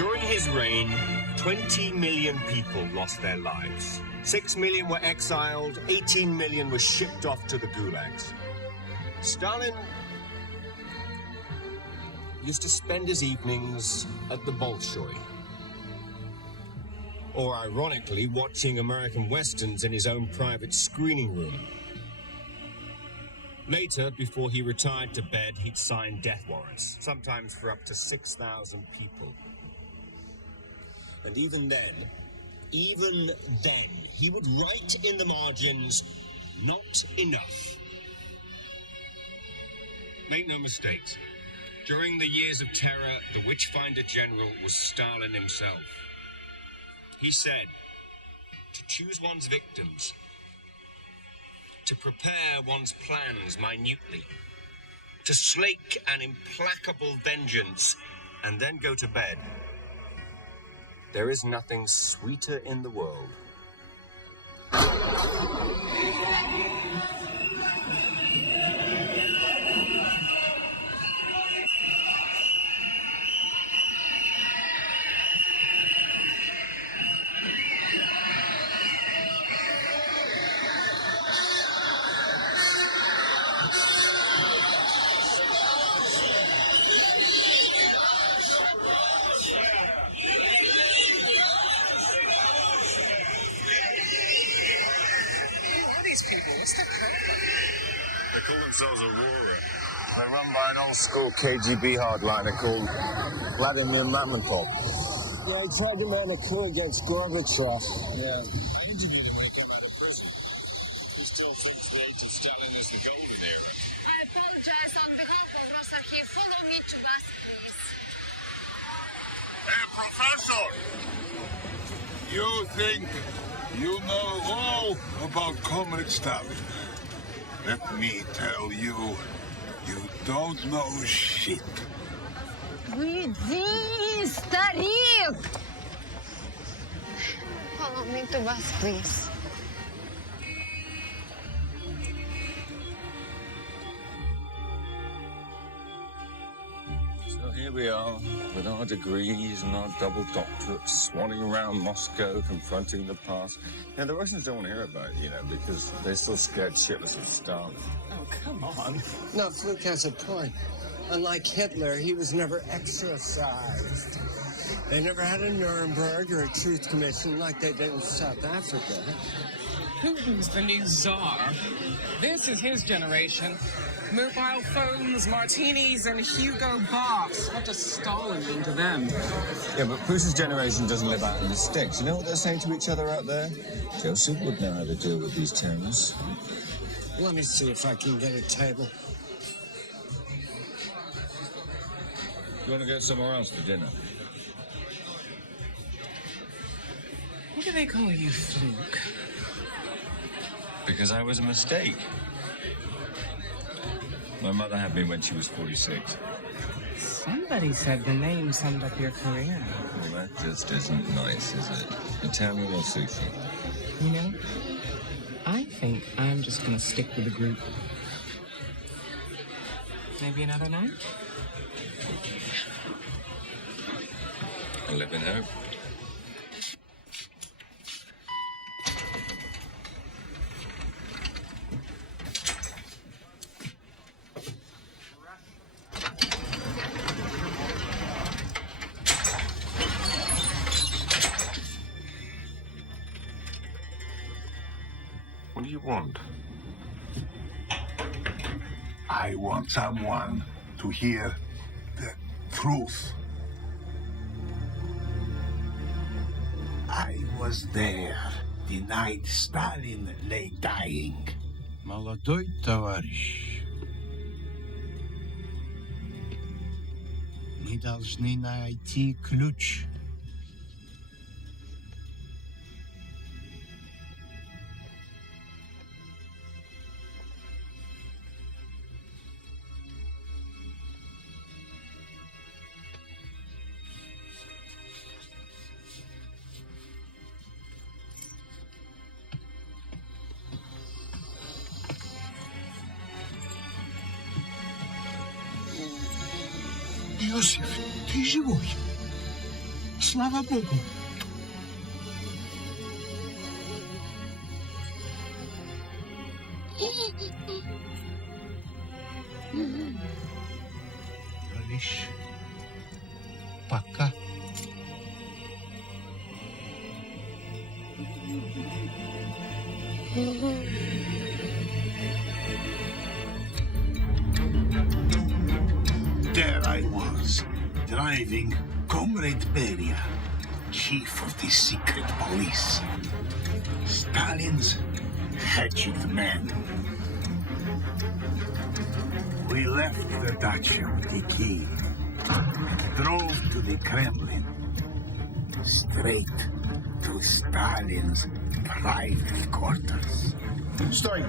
During his reign, 20 million people lost their lives. 6 million were exiled, 18 million were shipped off to the gulags. Stalin used to spend his evenings at the Bolshoi. Or ironically, watching American westerns in his own private screening room. Later, before he retired to bed, he'd sign death warrants, sometimes for up to 6,000 people. And even then, he would write in the margins, "Not enough." Make no mistakes. During the years of terror, the Witchfinder General was Stalin himself. He said, to choose one's victims, to prepare one's plans minutely, to slake an implacable vengeance, and then go to bed. There is nothing sweeter in the world. They call themselves Aurora. They're run by an old-school KGB hardliner called Vladimir Mamontov. Yeah, he tried to mount a coup against Gorbachev. Yeah. I interviewed him when he came out of prison. He still thinks the age of Stalin is the golden era. I apologize on behalf of Rosarchiv. Follow me to bus, please. Hey, Professor! You think you know all about Comrade Stalin? Let me tell you, you don't know shit. Уйди, старик! Follow me to bus, please. So here we are, with our degrees and our double doctorates, swanning around Moscow, confronting the past. Now, the Russians don't want to hear about it, because they're still scared shitless of Stalin. Oh, come on. No, Fluke has a point. Unlike Hitler, he was never exorcised. They never had a Nuremberg or a Truth Commission like they did in South Africa. Putin's the new czar. This is his generation. Mobile phones, martinis, and Hugo Boss. What does Stalin mean to them? Yeah, but Putin's generation doesn't live out in the sticks. You know what they're saying to each other out there? Joseph would know how to deal with these terrorists. Let me see if I can get a table. You want to go somewhere else for dinner? What do they call you, Fluke? Because I was a mistake. My mother had me when she was 46. Somebody said the name summed up your career. Well, that just isn't nice, is it? Italian or sushi? You know, I think I'm just gonna stick with the group. Maybe another night? I live in hope. What do you want? I want someone to hear the truth. I was there the night Stalin lay dying. Молодой товарищ, мы должны найти ключ. Иосиф, ты живой? Слава Богу. Товарищ, пока. There I was, driving Comrade Beria, chief of the secret police. Stalin's hatchet man. We left the dacha with the key, drove to the Kremlin, straight to Stalin's private quarters. Стой!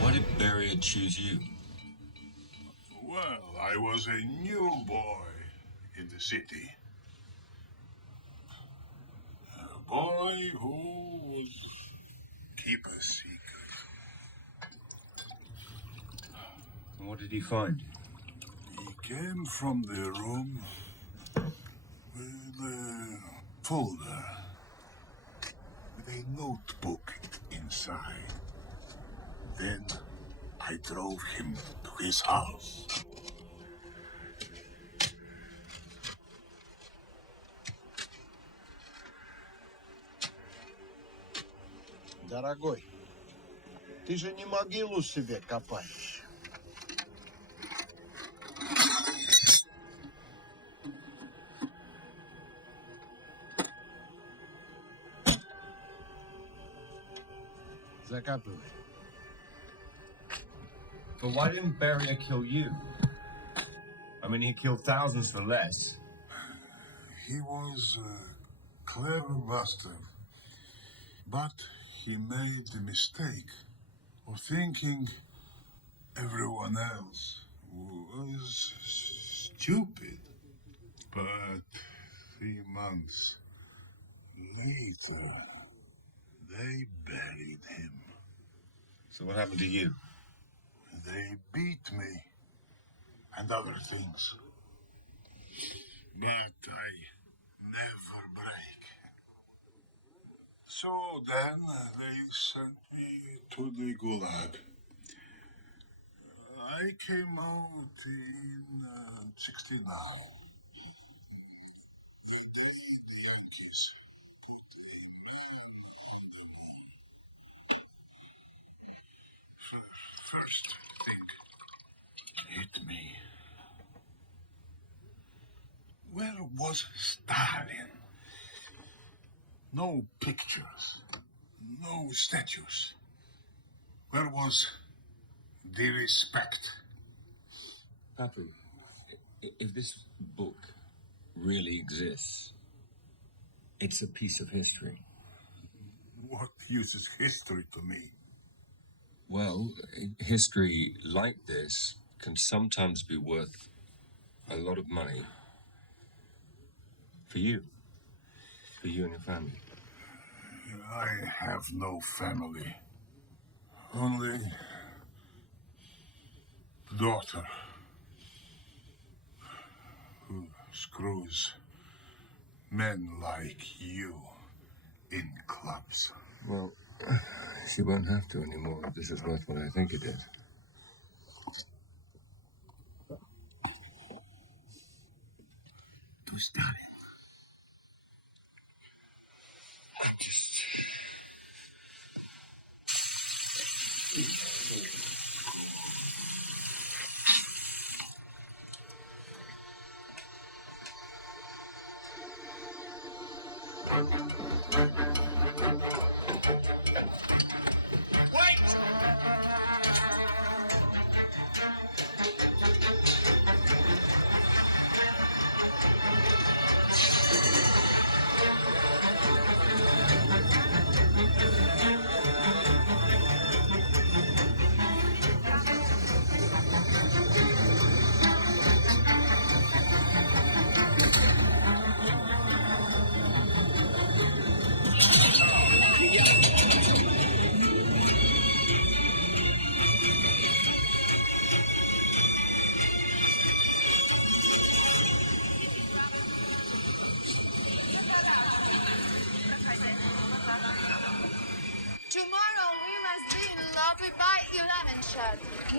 Why did Beria choose you? Well, I was a new boy in the city. A boy who was keep a secret. And what did he find? He came from the room with a folder with a notebook inside. Then I drove him to his house. Дорогой, ты же не могилу себе копаешь. Закапывай. But why didn't Beria kill you? I mean, he killed thousands for less. He was a clever master, but he made the mistake of thinking everyone else was stupid. But 3 months later, they buried him. So what happened to you? They beat me and other things. But I never break. So then they sent me to the Gulag. I came out in 69. First thing hit me. Where was Stalin? No pictures, no statues. Where was the respect? Papu, if this book really exists, it's a piece of history. What use is history to me? Well, history like this can sometimes be worth a lot of money for you and your family. I have no family. Only daughter who screws men like you in clubs. Well, she won't have to anymore if this is worth what I think it is. To Stalin.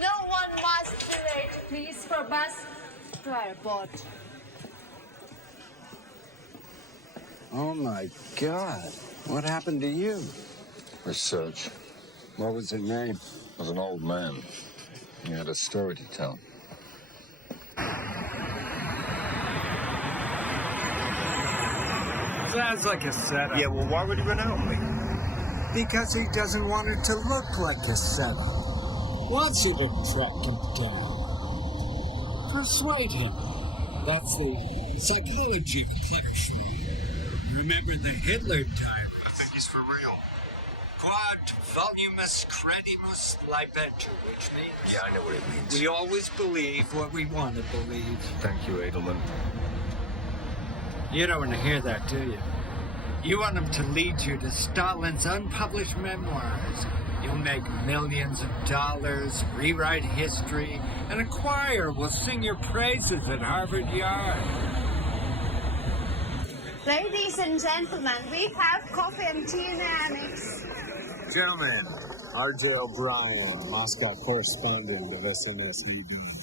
No one must be late, please, for bus to airport. Oh my God. What happened to you? Research. What was her name? Was an old man. He had a story to tell. Sounds like a setup. Yeah, well, why would he run out on me? Because he doesn't want it to look like a setup. Wants you to track him down. Persuade him. That's the psychology of clever schmuck. Remember the Hitler diary? I think he's for real. Quad volumus credimus libetur, which means... Yeah, I know what it means. we always believe what we want to believe. Thank you, Edelman. You don't want to hear that, do you? You want him to lead you to Stalin's unpublished memoirs. You'll make millions of dollars, rewrite history, and a choir will sing your praises at Harvard Yard. Ladies and gentlemen, we have coffee and tea in the annex. Gentlemen, R.J. O'Brien, Moscow correspondent of SNS. How you doing?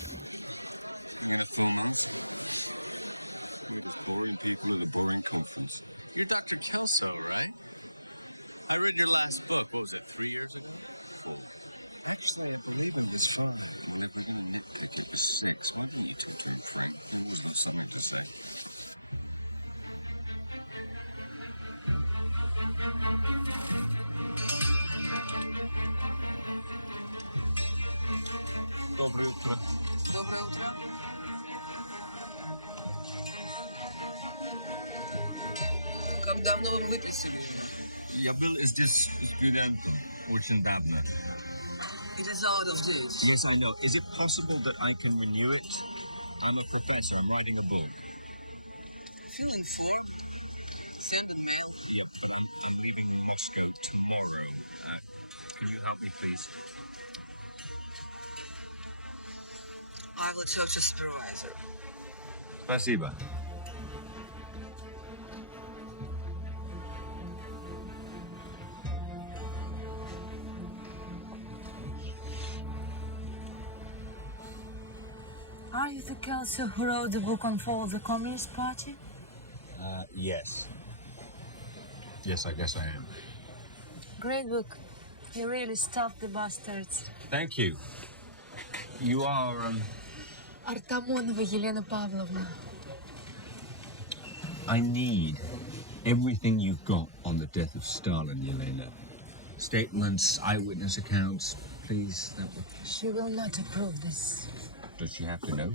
You're Dr. Kelso, right? I read your last book. What was it, 3 years ago? I just want to believe in this phone. Whenever you get like 6, maybe you took to a prank. There was something to say. Как давно вы выписали? Я был здесь студентом. Очень давно. It is out of date. Yes, I know. Is it possible that I can renew it? I'm a professor. I'm writing a book. Feeling for? Send a mail. I'll leave it in Moscow tomorrow. Could you help me, please? I will talk to supervisor. Спасибо. Are you the Kelso who wrote the book on fall of the Communist Party? Yes. Yes, I guess I am. Great book. You really stuffed the bastards. Thank you. You are, Артамонова Елена Павловна. I need everything you've got on the death of Stalin, Yelena. Statements, eyewitness accounts, please. That would... She will not approve this. Does she have to know?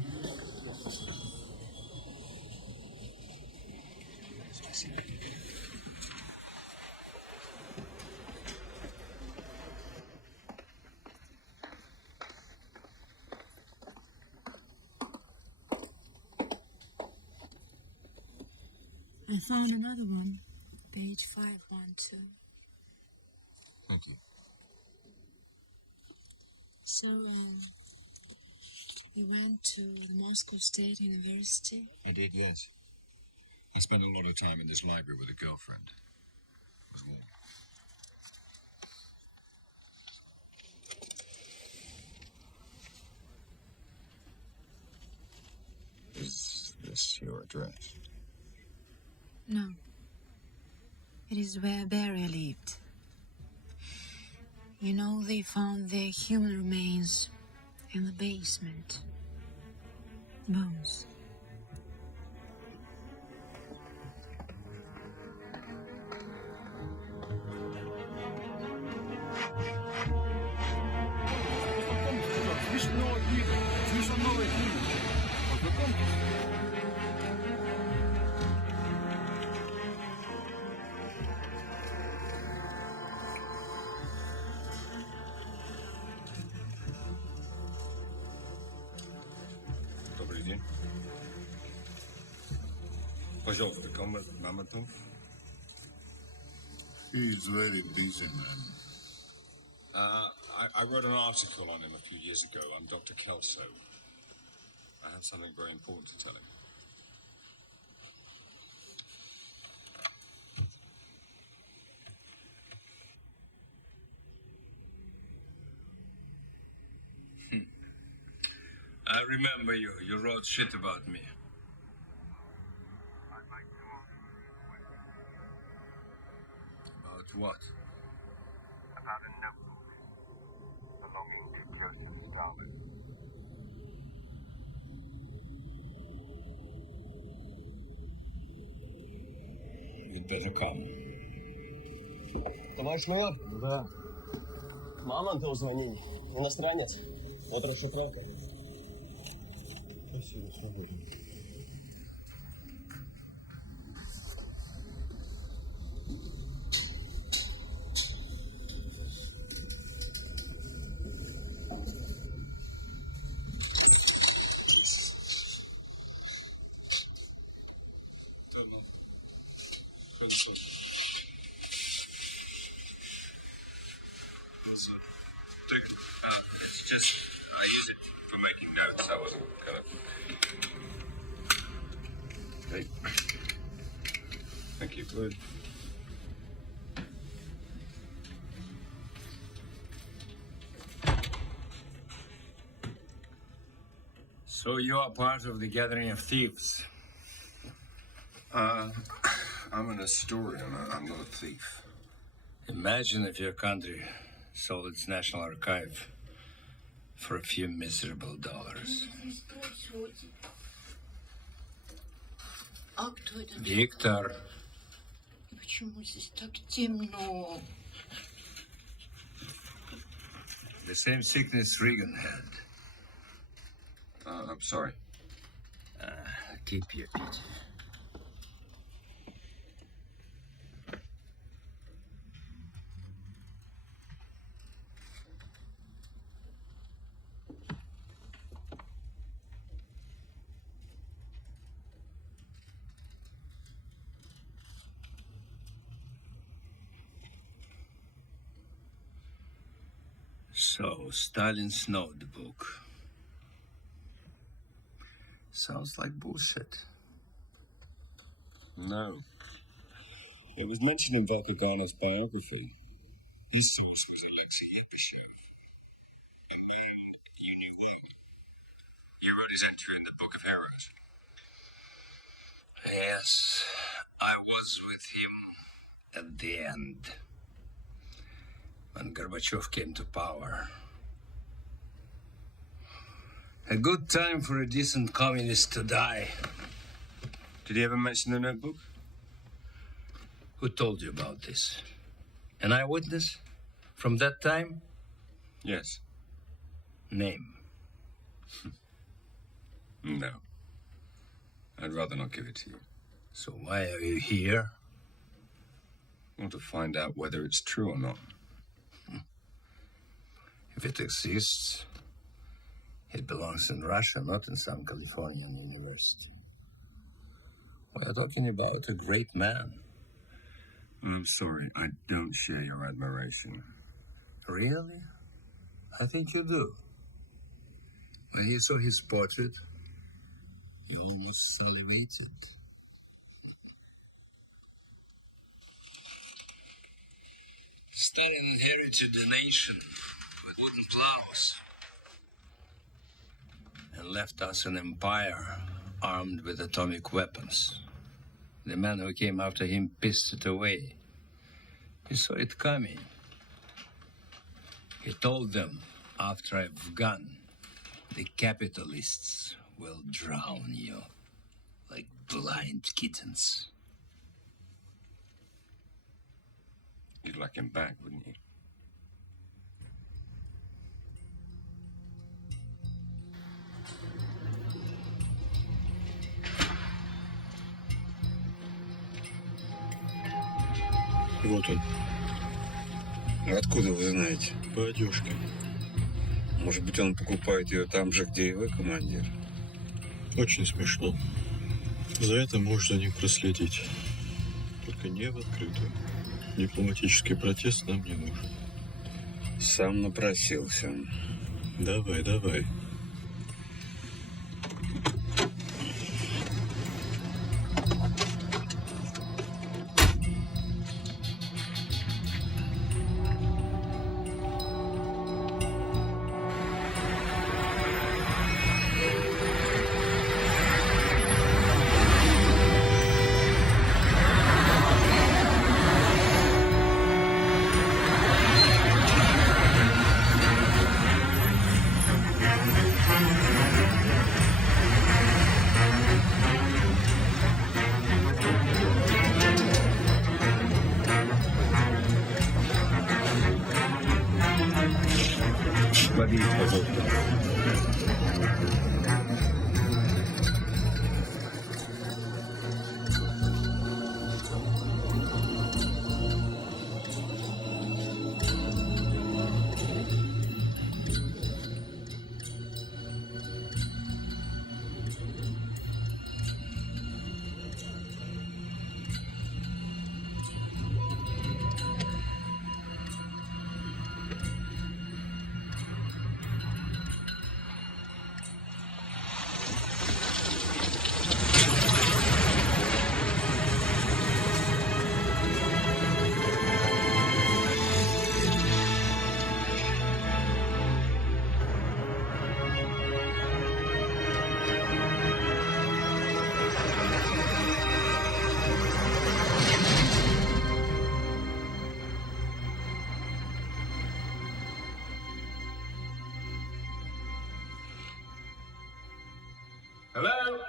I found another one. Page 512. Thank you. So, you went to the Moscow State University? I did, yes. I spent a lot of time in this library with a girlfriend. It was warm. Is this your address? No. It is where Barry lived. You know, they found their human remains in the basement. Bones. Добрый день. Пожалуйста, Маматов. He's very busy, man. I wrote an article on him a few years ago. I'm Dr. Kelso. I have something very important to tell him. I remember you. You wrote shit about me. About what? About a notebook belonging to Joseph Stalin. You'd better come. Товарищ майор? Да. Мама до звонить. Иностранец. Вот расшифровка. Спасибо, свободен. It's just, I use it for making notes. I wasn't gonna. Hey. Thank you. Good. So you are part of the gathering of thieves? I'm an historian. I'm not a thief. Imagine if your country sold its national archive for a few miserable dollars. А кто это? Victor, Почему здесь так темно? the same sickness Regan had. I'm sorry. Keep your pity. So, Stalin's notebook. Sounds like bullshit. No. It was mentioned in Volkogano's biography. His source was Alexei Epashev. And you knew him. You wrote his entry in the Book of Heroes. Yes, I was with him at the end. When Gorbachev came to power. A good time for a decent communist to die. Did he ever mention the notebook? Who told you about this? An eyewitness? From that time? Yes. Name. No. I'd rather not give it to you. So why are you here? I want to find out whether it's true or not. If it exists, it belongs in Russia, not in some Californian university. We are talking about a great man. I'm sorry, I don't share your admiration. Really? I think you do. When you saw his portrait, you almost salivated. Stalin inherited a nation with wooden plows and left us an empire armed with atomic weapons. The man who came after him pissed it away. He saw it coming. He told them, after I've gone, the capitalists will drown you like blind kittens. You'd like him back, wouldn't you? Вот он. Откуда вы знаете? По одежке. Может быть, он покупает ее там же, где и вы, командир? Очень смешно. За это можно не проследить. Только не в открытую. Дипломатический протест нам не нужен. Сам напросился. Давай, давай. Hello?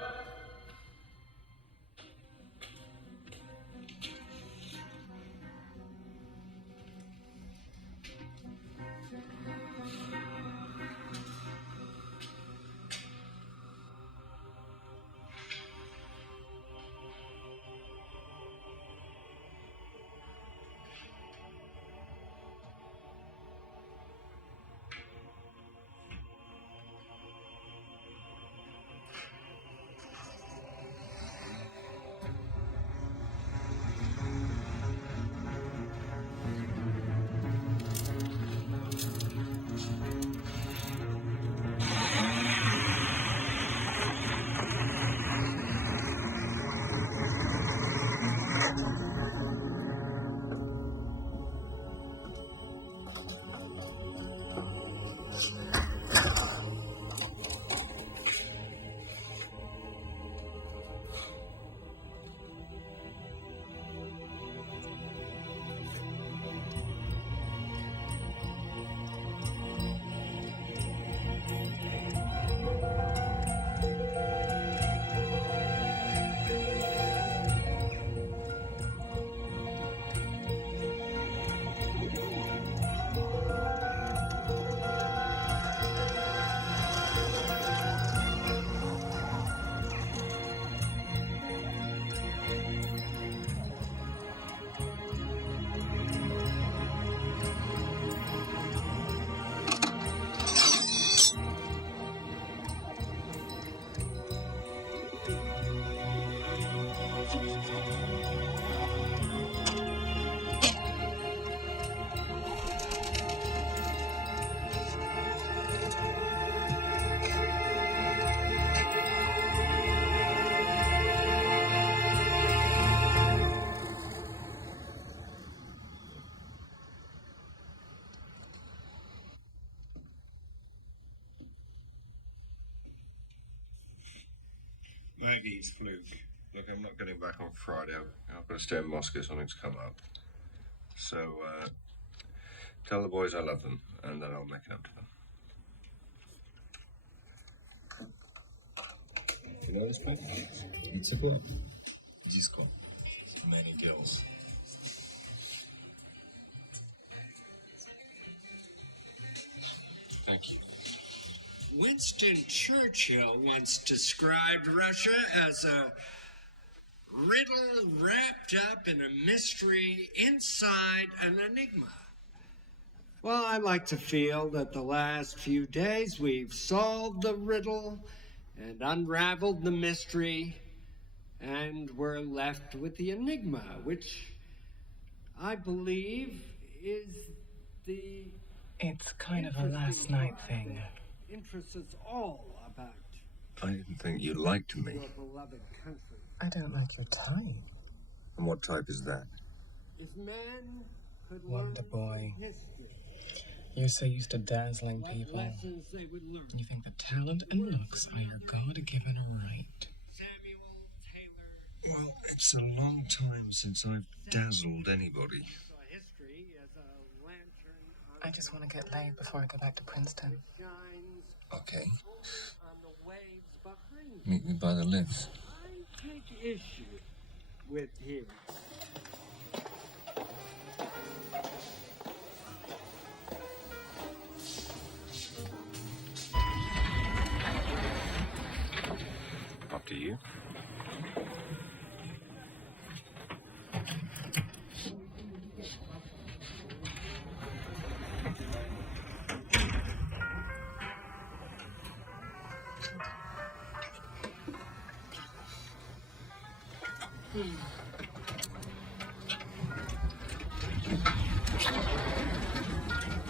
Maggie, it's Fluke. Look, I'm not getting back on Friday. I've got to stay in Moscow. Something's come up. So, tell the boys I love them, and then I'll make it up to them. You know this place? It's a club. Disco. Many girls. Thank you. Winston Churchill once described Russia as a riddle wrapped up in a mystery inside an enigma. Well, I like to feel that the last few days we've solved the riddle and unraveled the mystery, and we're left with the enigma, which I believe is the... It's kind of a last night thing. Interests us all about I didn't think you liked me. your beloved country. I don't like your type. And what type is that? If man could Wonder learn boy. from history, You're so used to dazzling what people. lessons they would learn. You think that talent and looks are your God-given right. Samuel Taylor Well, it's a long time since I've dazzled anybody. saw history as a lantern on I just want to get laid before I go back to Princeton. shines Okay. on the waves behind. Meet me by the lifts. I take issue with him. Up to you.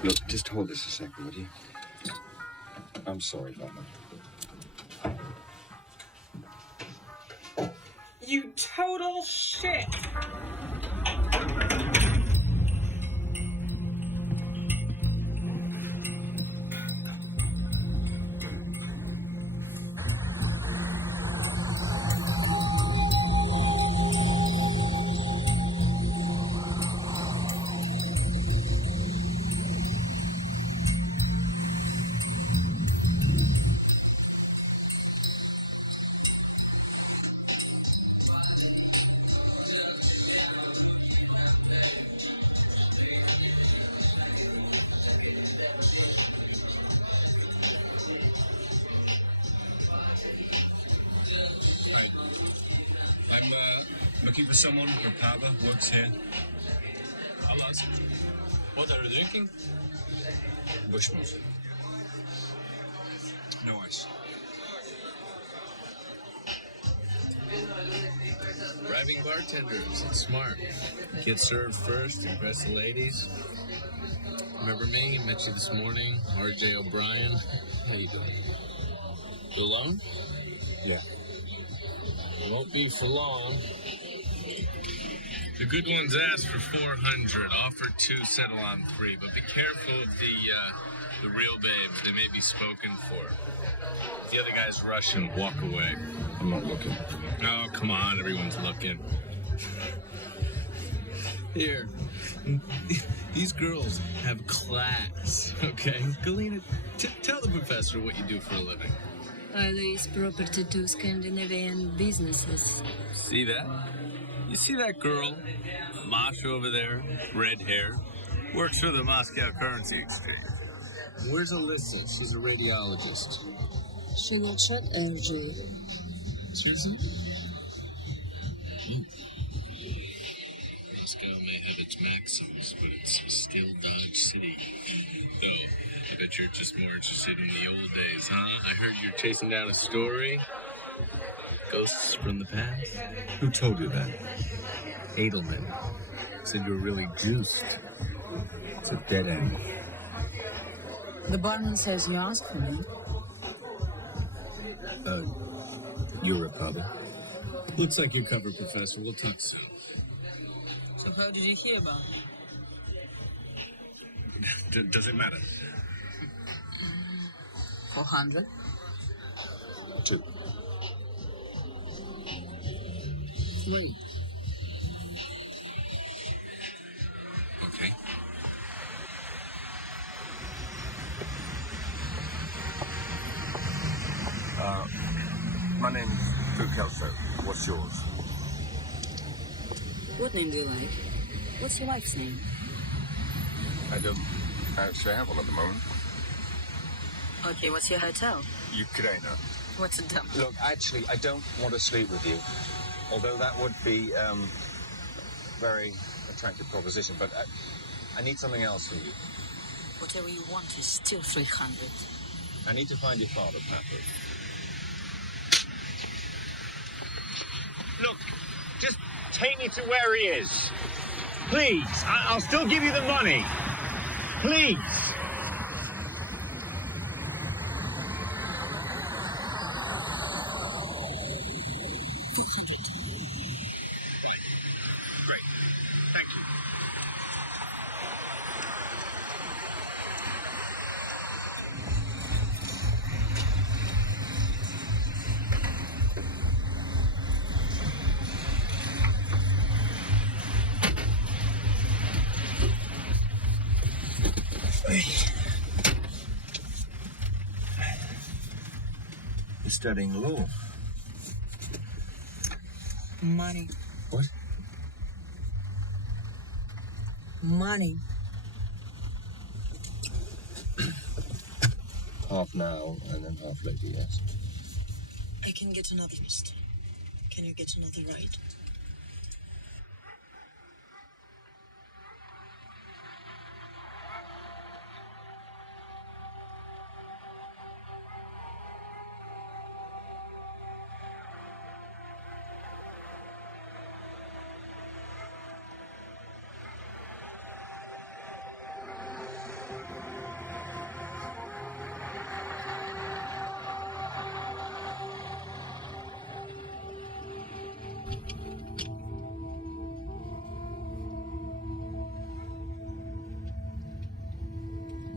Look, just hold this a second, would you? I'm sorry, Batman. You total shit! Looking for someone? Rapava works here. Alas. What are you drinking? Bushmills. No ice. Bribing bartenders. It's smart. Get served first, impress the ladies. Remember me? Met you this morning. RJ O'Brien. How you doing? You alone? Yeah. Won't be for long. The good ones ask for 400. Offer 2, settle on 3. But be careful of the real babes. They may be spoken for. If the other guy's Russian, walk away. I'm not looking. Oh, come on. Everyone's looking. Here. These girls have class, okay? Galena, tell the professor what you do for a living. I lease property to Scandinavian businesses. See that? You see that girl? Masha over there, red hair, works for the Moscow Currency Exchange. Where's Alyssa? She's a radiologist. She not shot ARCHANGEL. Seriously? Moscow may have its maxims, but it's still Dodge City. Though, I bet you're just more interested in the old days, huh? I heard you're chasing down a story. Ghosts from the past? Who told you that? Edelman. Said you were really juiced. It's a dead end. The barman says you asked for me. You're a pubber. Looks like you're covered, Professor. We'll talk soon. So how did you hear about me? Does it matter? 400. 2. 3. Okay. My name's Kelso. What's yours? What name do you like? What's your wife's name? I don't actually have one at the moment. Okay, what's your hotel? Ukraine. What's a dump? Look, actually, I don't want to sleep with you. Although that would be a very attractive proposition, but I need something else from you. Whatever you want is still 300. I need to find your father, Papa. Look, just take me to where he is. Please, I'll still give you the money. Please. You're studying law. Money. What? Money. Half now and then half later, yes. I can get another list. Can you get another ride?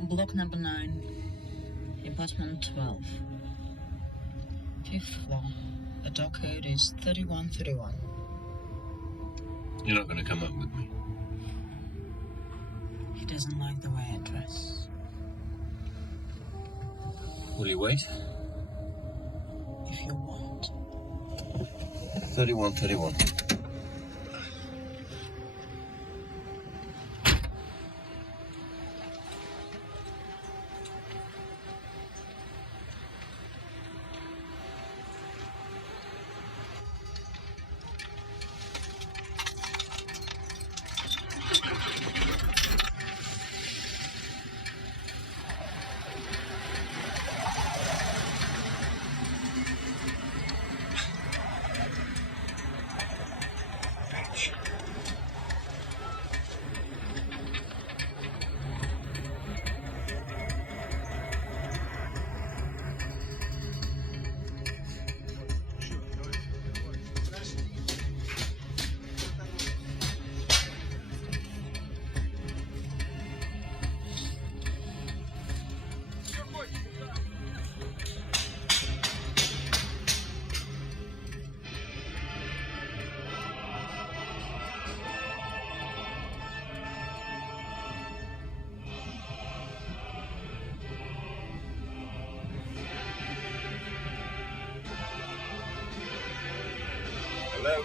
Block number 9, apartment 12, 5th floor. The door code is 3131. You're not going to come up with me. He doesn't like the way I dress. Will you wait? If you want. 3131. Hello?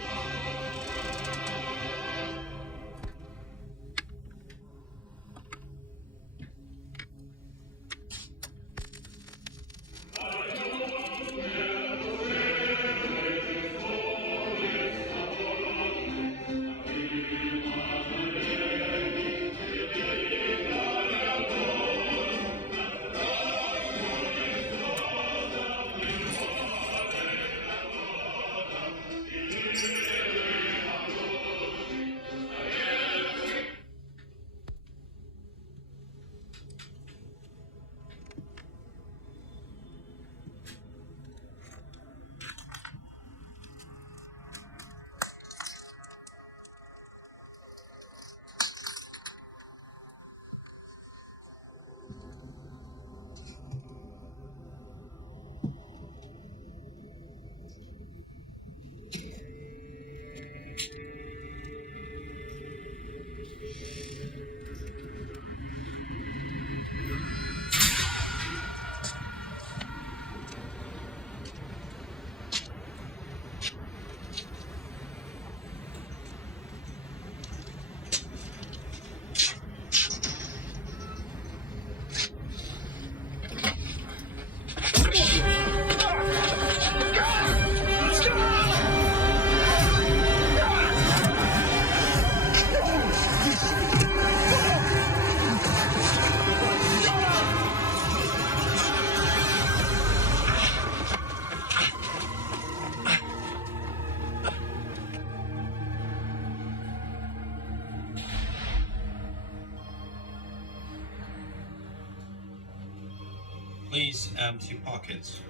Please empty pockets.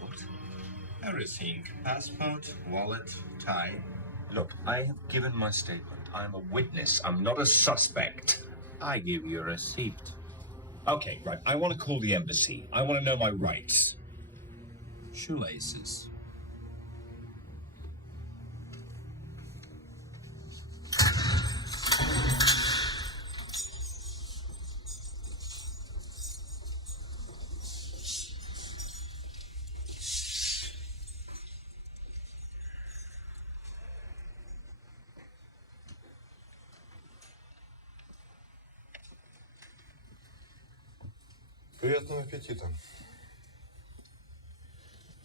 What? Everything. Passport, wallet, tie. Look, I have given my statement. I'm a witness. I'm not a suspect. I give you a receipt. Okay, right. I want to call the embassy. I want to know my rights. Shoelaces. Приятного аппетита.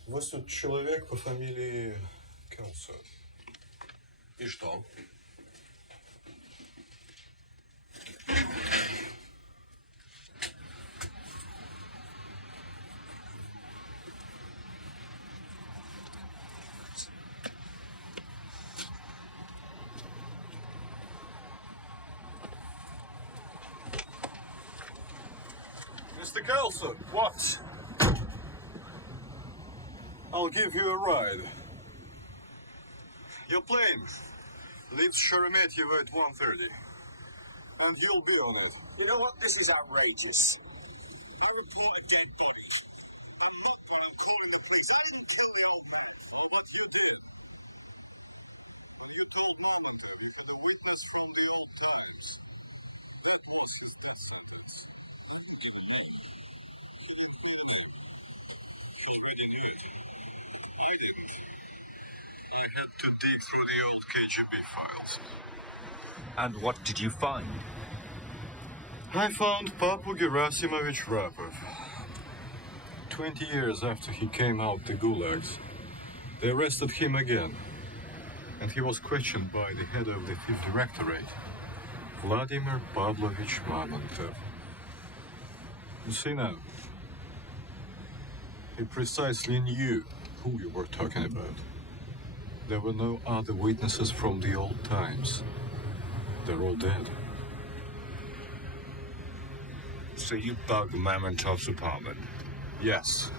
У вас тут человек по фамилии Келсо. И что? Mr. Kelso, what? I'll give you a ride. Your plane leaves Sheremetyevo at 1:30. And you'll be on it. You know what? This is outrageous. I report a dead body. But not when I'm calling the police. I didn't kill the old man. Or what you did. You called momentary for the witness from the old times. Boss is boss. You had to dig through the old KGB files. And what did you find? I found Papu Gerasimovich Rapov. 20 years after he came out the gulags, they arrested him again. And he was questioned by the head of the Thief Directorate, Vladimir Pavlovich Mamontov. You see now, he precisely knew who you were talking about. There were no other witnesses from the old times. They're all dead. So you bugged Mamontov's apartment? Yes,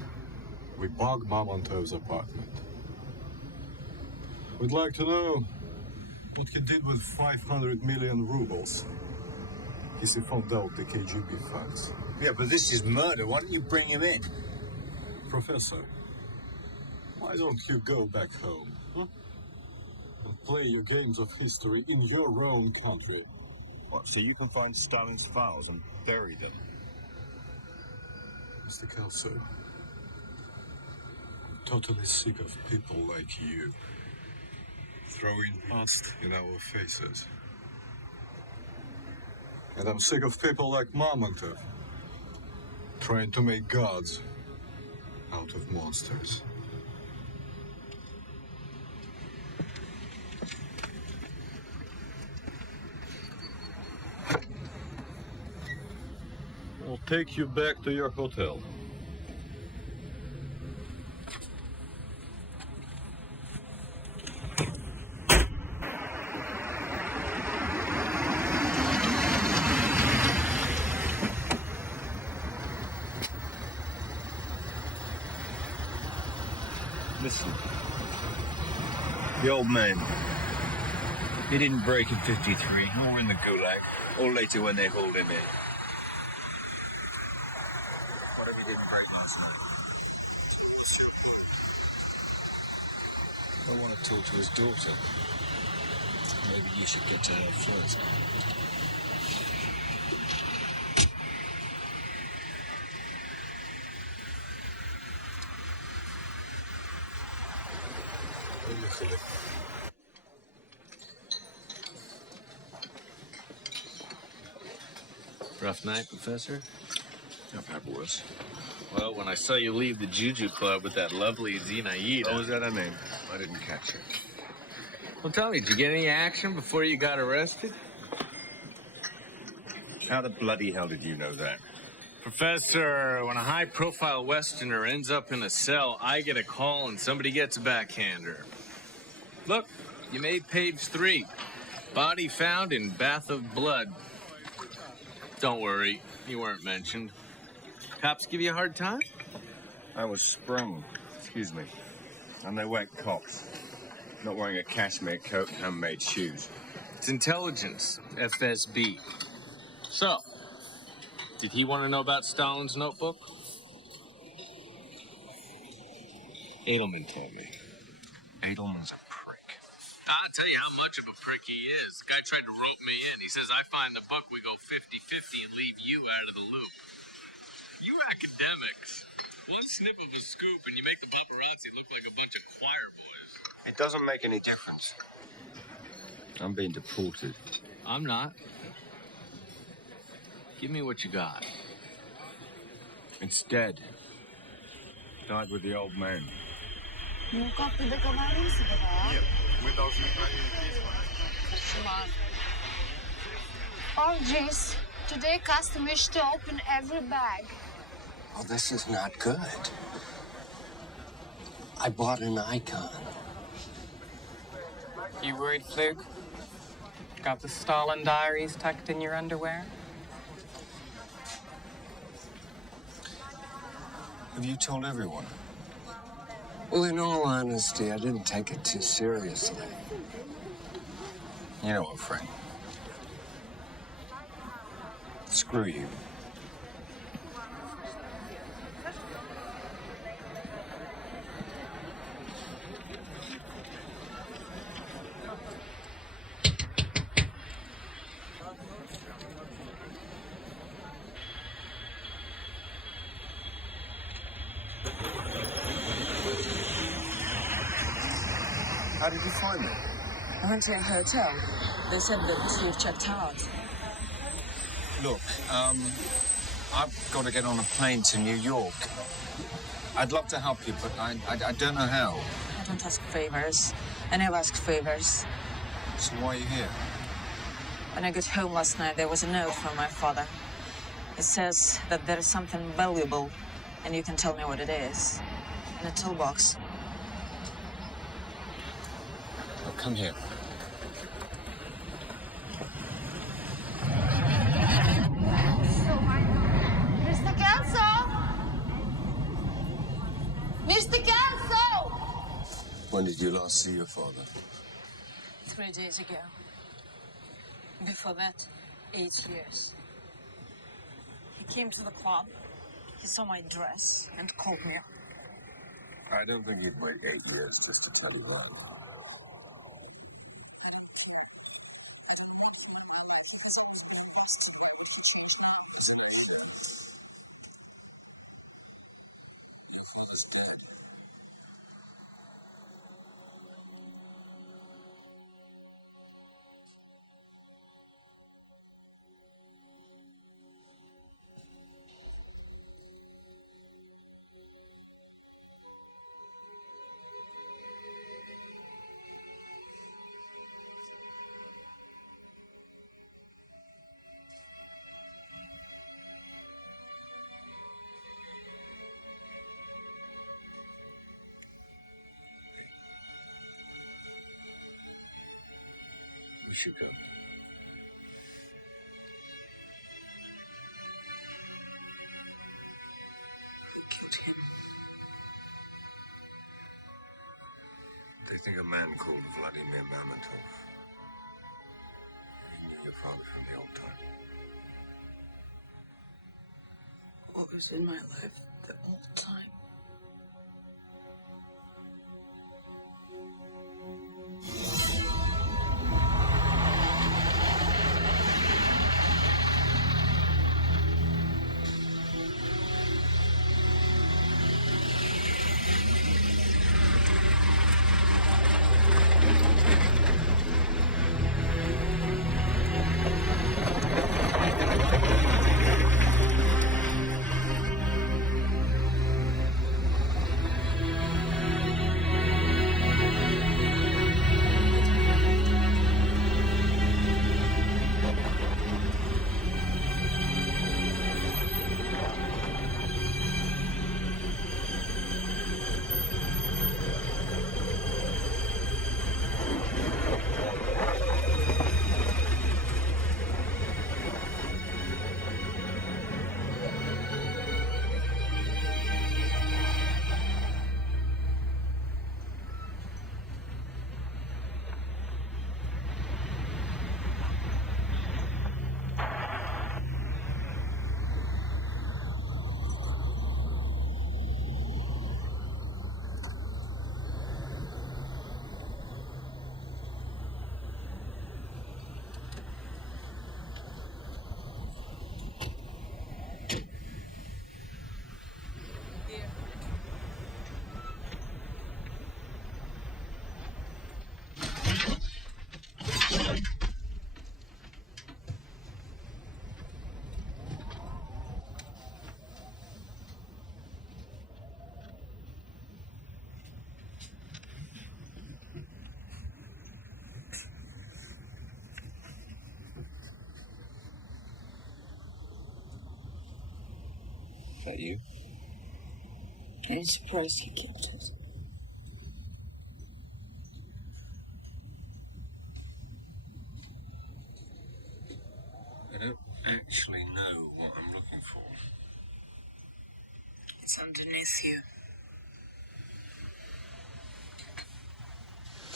we bugged Mamontov's apartment. We'd like to know what he did with 500 million rubles. He found out the KGB files. Yeah, but this is murder. Why don't you bring him in? Professor, why don't you go back home, huh? And play your games of history in your own country? What, so you can find Stalin's files and bury them? Mr. Kelso, I'm totally sick of people like you. throwing dust in our faces. And I'm sick of people like Mamontov trying to make gods out of monsters. I'll take you back to your hotel. Listen, the old man, he didn't break in 53, nor in the Gulag, or later when they hauled him in. Whatever he did break last night. I want to talk to his daughter. Maybe you should get to her first. Rough night, Professor? I've had worse. Well, when I saw you leave the Juju Club with that lovely Zinaida... Oh, was that her name? I didn't catch her. Well, tell me, did you get any action before you got arrested? How the bloody hell did you know that? Professor, when a high-profile Westerner ends up in a cell, I get a call and somebody gets a backhander. Look, you made page 3. Body found in bath of blood. Don't worry, you weren't mentioned. Cops give you a hard time? I was sprung, excuse me. And they weren't cops. Not wearing a cashmere coat and handmade shoes. It's intelligence, FSB. So, did he want to know about Stalin's notebook? Edelman told me. Edelman's a prick. I'll tell you how much of a prick he is. The guy tried to rope me in. He says, I find the book, we go 50-50 and leave you out of the loop. You academics. One snip of a scoop and you make the paparazzi look like a bunch of choir boys. It doesn't make any difference. I'm being deported. I'm not. Give me what you got. Instead, died with the old man. Ну, как ты договорился, давай, Нет, мы должны проверить Orgies. Today, custom wish to open every bag. Oh, this is not good. I bought an icon. You worried, Flug? Got the Stalin diaries tucked in your underwear? Have you told everyone? Well, in all honesty, I didn't take it too seriously. You know what, Frank? Screw you. How did you find me? I went to a hotel. They said that you've checked out. Look, I've got to get on a plane to New York. I'd love to help you, but I don't know how. I don't ask favors. I never ask favors. So why are you here? When I got home last night, there was a note from my father. It says that there is something valuable, and you can tell me what it is. In a toolbox. Oh, come here. Mr. Kelso! Mr. Kelso! When did you last see your father? 3 days ago. Before that, 8 years. He came to the club. He saw my dress and called me up. I don't think you'd wait 8 years just to tell you that. did she go? Who killed him? They think a man called Vladimir Mamatov. He knew your father from the old time. What was in my life the whole time? Is that you? I'm surprised he kept it. I don't actually know what I'm looking for. It's underneath you.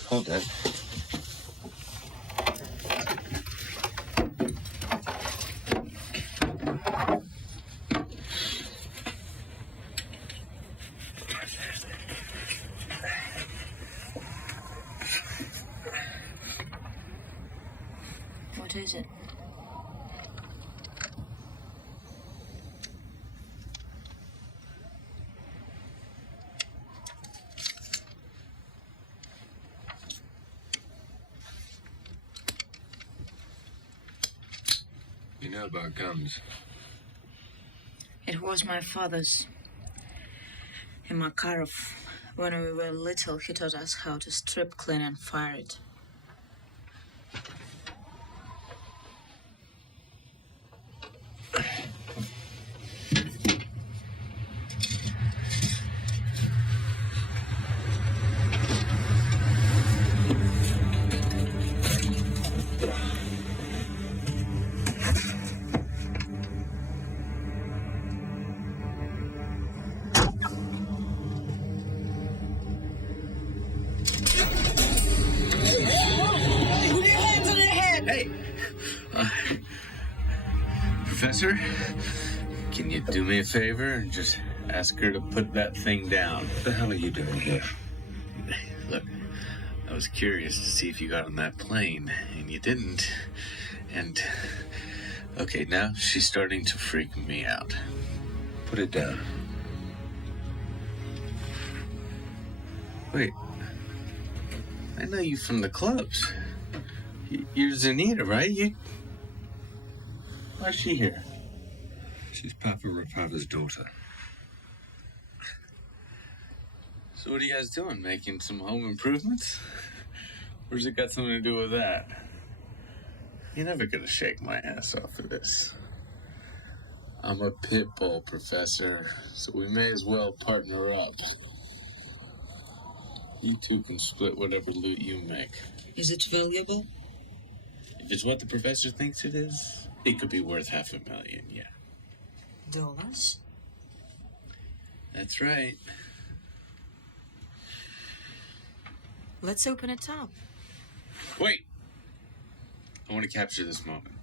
Hold on. What is it? You know about guns? It was my father's. In Makarov. When we were little, he taught us how to strip, clean, and fire it. Professor, can you do me a favor and just ask her to put that thing down? What the hell are you doing here? Look, I was curious to see if you got on that plane, and you didn't. And, okay, now she's starting to freak me out. Put it down. Wait, I know you from the clubs. You're Zanita, right? Why's she here? She's Papa Rapava's daughter. So what are you guys doing? Making some home improvements? Where's it got something to do with that? You're never gonna shake my ass off of this. I'm a pit bull, Professor, so we may as well partner up. You two can split whatever loot you make. Is it valuable? If it's what the professor thinks it is, it could be worth $500,000, yeah. Dollars? That's right. Let's open it up. Wait! I want to capture this moment.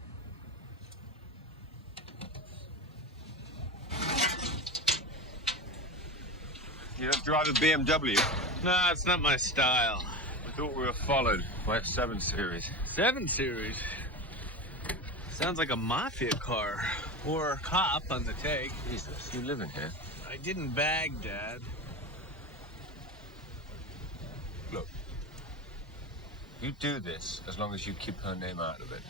You don't drive a BMW? No, it's not my style. I thought we were followed by a 7 Series. 7 Series? Sounds like a mafia car. Or a cop on the take. Jesus, you live in here? I didn't bag, Dad. Look, you do this as long as you keep her name out of it.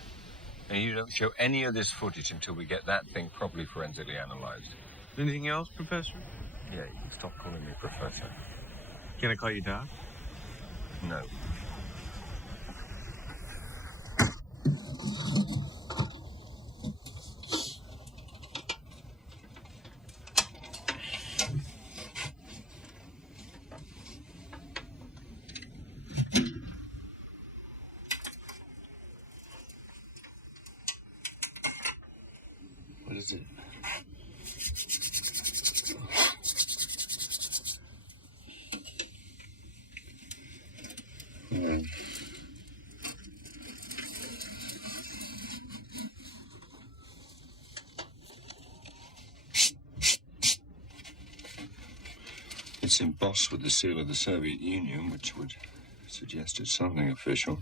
And you don't show any of this footage until we get that thing properly forensically analyzed. Anything else, Professor? Yeah, you can stop calling me Professor. Can I call you Doc? No. What is it? It's embossed with the seal of the Soviet Union, which would suggest it's something official.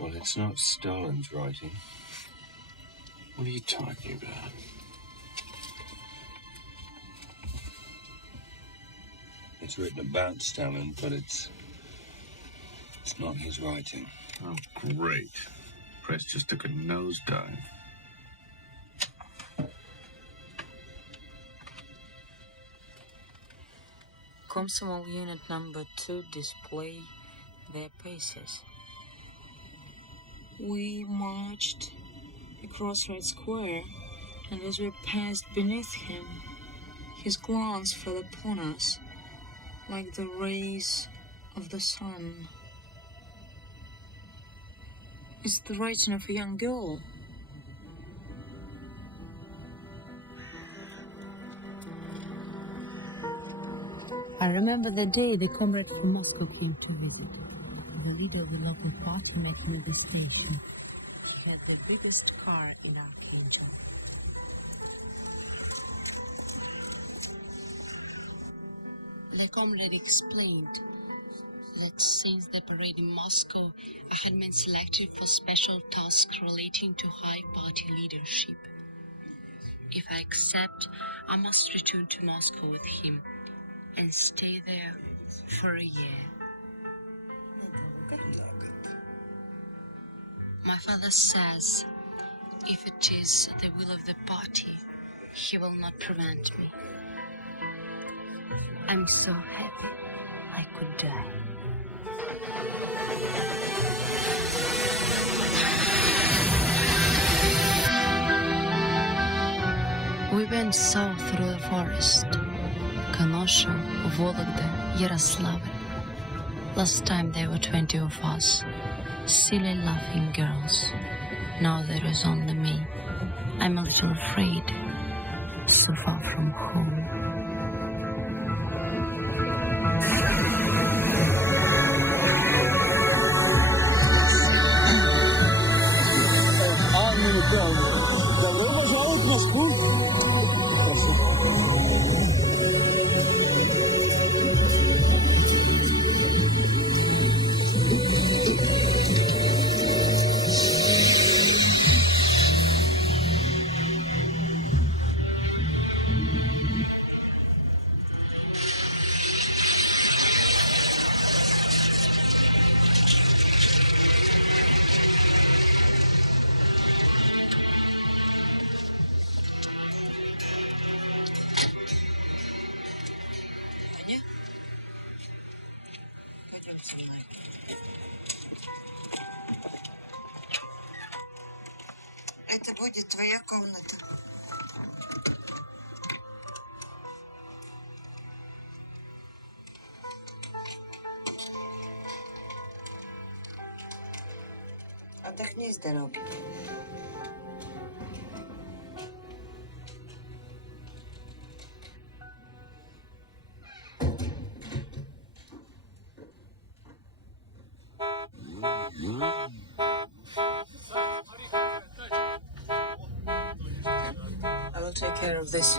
Well, it's not Stalin's writing. What are you talking about? It's written about Stalin, but it's not his writing. Oh, great. Press just took a nosedive. Komsomol unit number 2 display their paces. We marched across Red Square, and as we passed beneath him, his glance fell upon us like the rays of the sun. It's the writing of a young girl. I remember the day the comrade from Moscow came to visit. The leader of the local party met him at the station. He had the biggest car in Archangel. The comrade explained that since the parade in Moscow, I had been selected for special tasks relating to high party leadership. If I accept, I must return to Moscow with him and stay there for a year. My father says, if it is the will of the party, he will not prevent me. I'm so happy I could die. We went south through the forest. Kenosha, Vologda, Yaroslavl. Last time there were 20 of us. Silly laughing girls. Now there is only me. I'm a little afraid. So far from home. Добро пожаловать в Москву. комнаты. Отдохни с дороги. I will take care of this.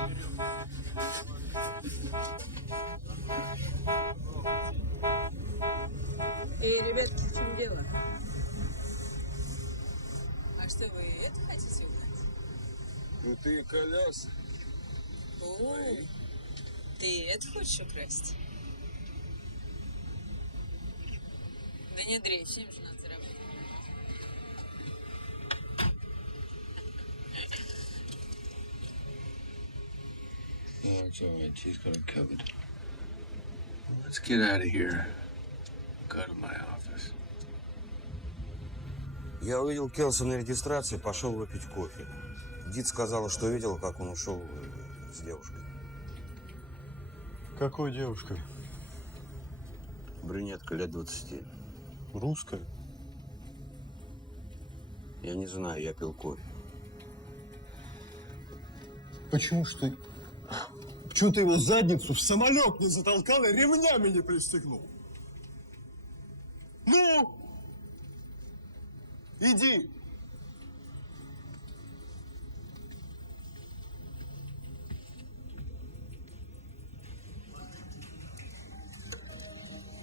Эй, ребятки, в чем дело? А что, вы это хотите узнать? Крутые колеса. О, ты это хочешь украсть? Да не дрейфь, всем же надо заработать. Oh, it's all right. She's got it covered. Let's get out of here. Go to my office. Я увидел Келса на регистрации, пошел выпить кофе. Дид сказала, что видела, как он ушел с девушкой. Какой девушкой? Брюнетка лет 20. Русская? Я не знаю, я пил кофе. Почему ты его задницу в самолет не затолкал и ремнями не пристегнул? Ну! Иди!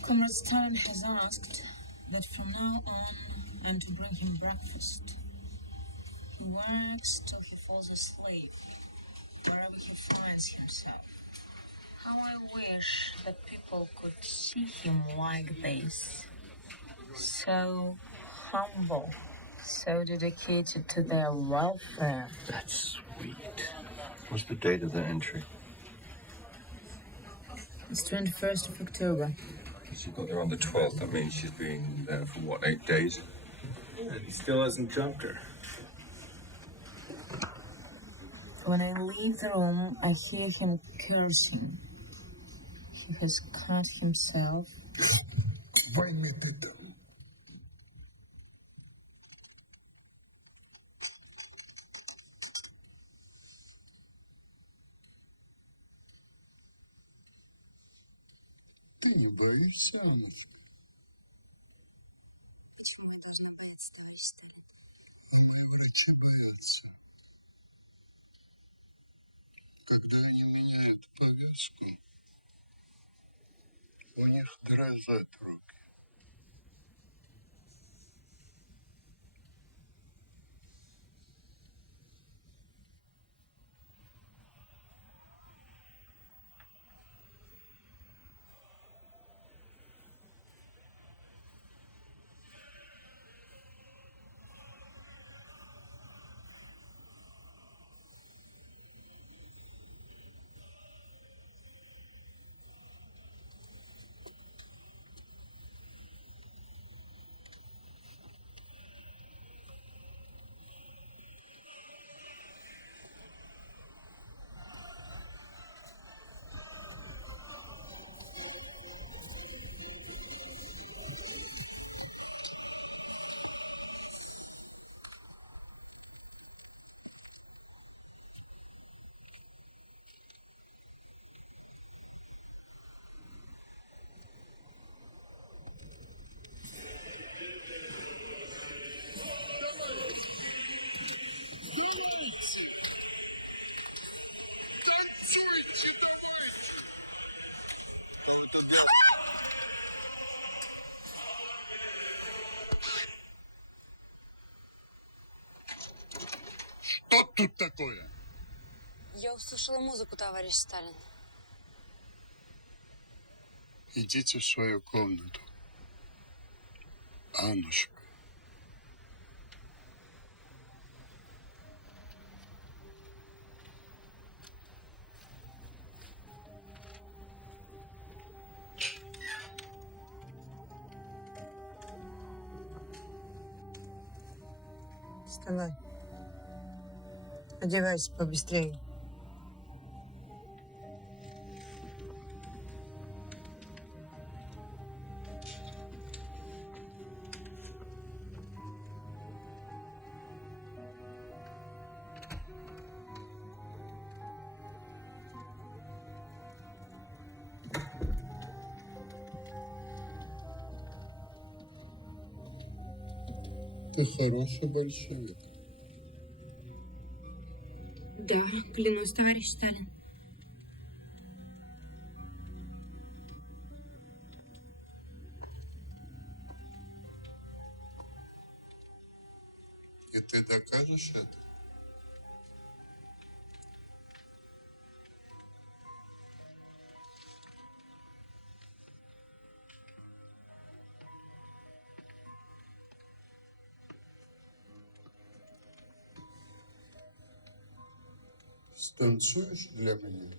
Comrade Stalin has asked that from now on I'm to bring him breakfast. He works till he falls asleep, wherever he finds himself. How I wish that people could see him like this. So humble, so dedicated to their welfare. That's sweet. What's the date of the entry? It's 21st of October. She got there on the 12th. That means she's been there for what, 8 days? And he still hasn't jumped her. When I leave the room, I hear him cursing. He has cut himself. Ты не боишься, Анус? Почему мы должны бояться, товарищ Сталин? Мои врачи боятся. Когда они меняют повязку, у них дрожат руки. Что тут такое? Я услышала музыку, товарищ Сталин. Идите в свою комнату. Аннушка. Вставай. Одевайся побыстрее. Ты хороший большевик. Да, клянусь, товарищ Сталин. И ты докажешь это? Станцуешь для меня?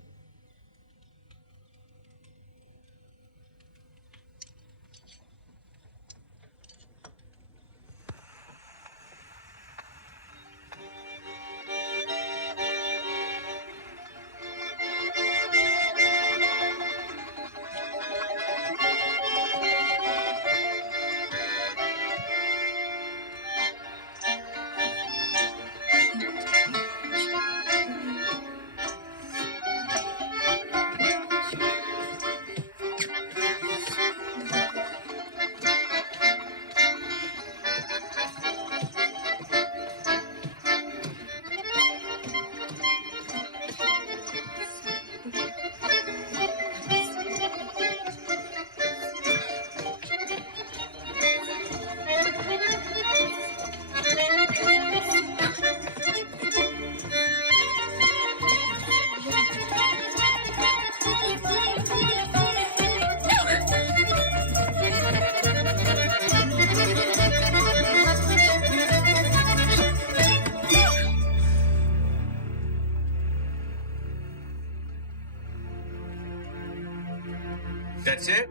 That's it?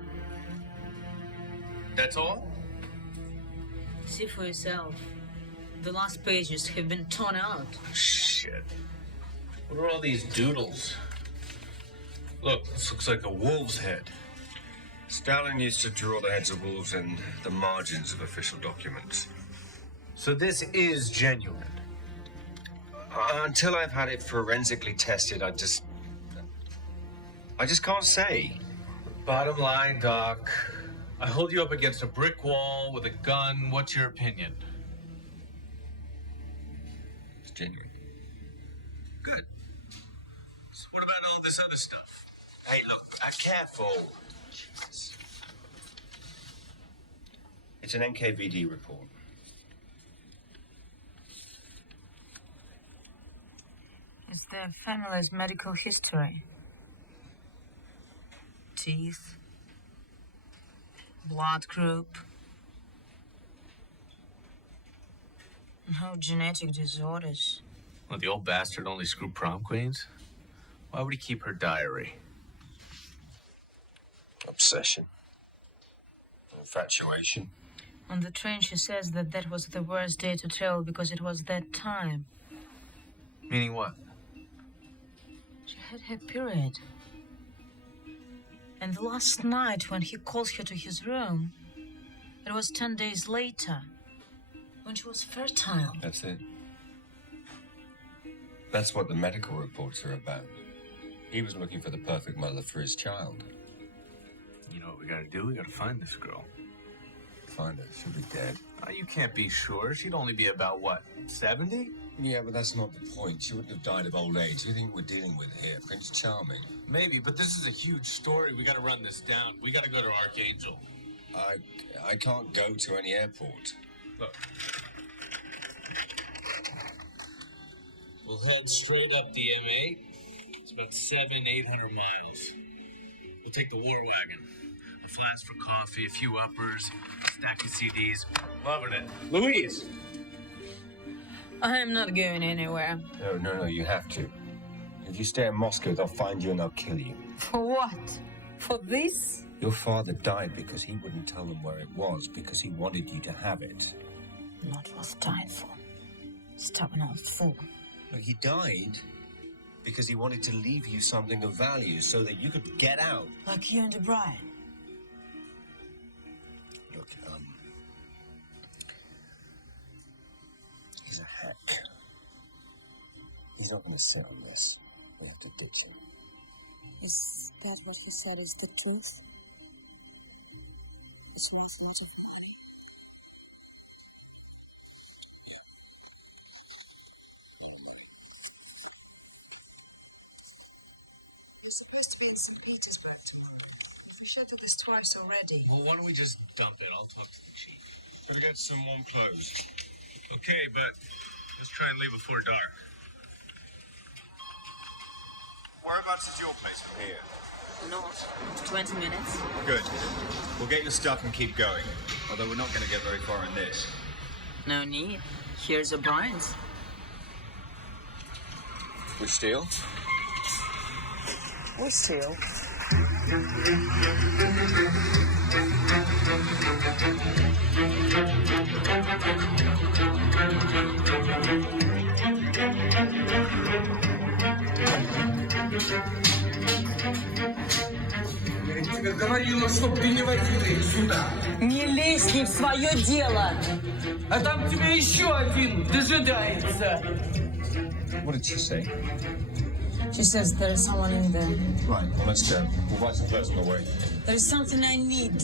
That's all? See for yourself. The last pages have been torn out. Shit. What are all these doodles? Look, this looks like a wolf's head. Stalin used to draw the heads of wolves in the margins of official documents. So this is genuine? Until I've had it forensically tested, I just can't say. Bottom line, Doc, I hold you up against a brick wall with a gun. What's your opinion? It's genuine. Good. So what about all this other stuff? Hey, look, careful. It's an NKVD report. It's their family's medical history. Teeth, blood group, no genetic disorders. Well, the old bastard only screwed prom queens? Why would he keep her diary? Obsession. Infatuation. On the train, she says that that was the worst day to travel because it was that time. Meaning what? She had her period. And the last night when he calls her to his room, it was 10 days later, when she was fertile. That's it. That's what the medical reports are about. He was looking for the perfect mother for his child. You know what we gotta do? We gotta find this girl. Find her. She'll be dead. You can't be sure. She'd only be about, what, 70? Yeah, but that's not the point. She wouldn't have died of old age. Who do you think we're dealing with here? Prince Charming? Maybe, but this is a huge story. We gotta run this down. We gotta go to Archangel. I can't go to any airport. Look. We'll head straight up the M8. It's about 700-800 miles. We'll take the war wagon. A flask for coffee, a few uppers, a stack of CDs. Loving it. Louise! I am not going anywhere. No, you have to. If you stay in Moscow, they'll find you and they'll kill you. For what? For this? Your father died because he wouldn't tell them where it was, because he wanted you to have it. Not worth dying for. Stubborn old fool. Look, he died because he wanted to leave you something of value so that you could get out. Like you and O'Brien. Look, he's a hack. He's not going to sit on this. We have to ditch him. Is that what he said is the truth? It's not a lot of money. We're supposed to be in St. Petersburg tomorrow. If we shuttled this twice already. Well, why don't we just dump it? I'll talk to the chief. Better get some warm clothes. Okay, but let's try and leave before dark. Whereabouts is your place from here? Not 20 minutes. Good. We'll get your stuff and keep going. Although we're not going to get very far in this. No need. Here's O'Brien's. We steal? We steal. Я тебе говорила, чтоб ты не водили сюда. Не лезь не в свое дело. А там тебя еще один дожидается. What did she say? She says there is someone in there. Right, well, let's go. We'll buy some clothes on the way. There is something I need.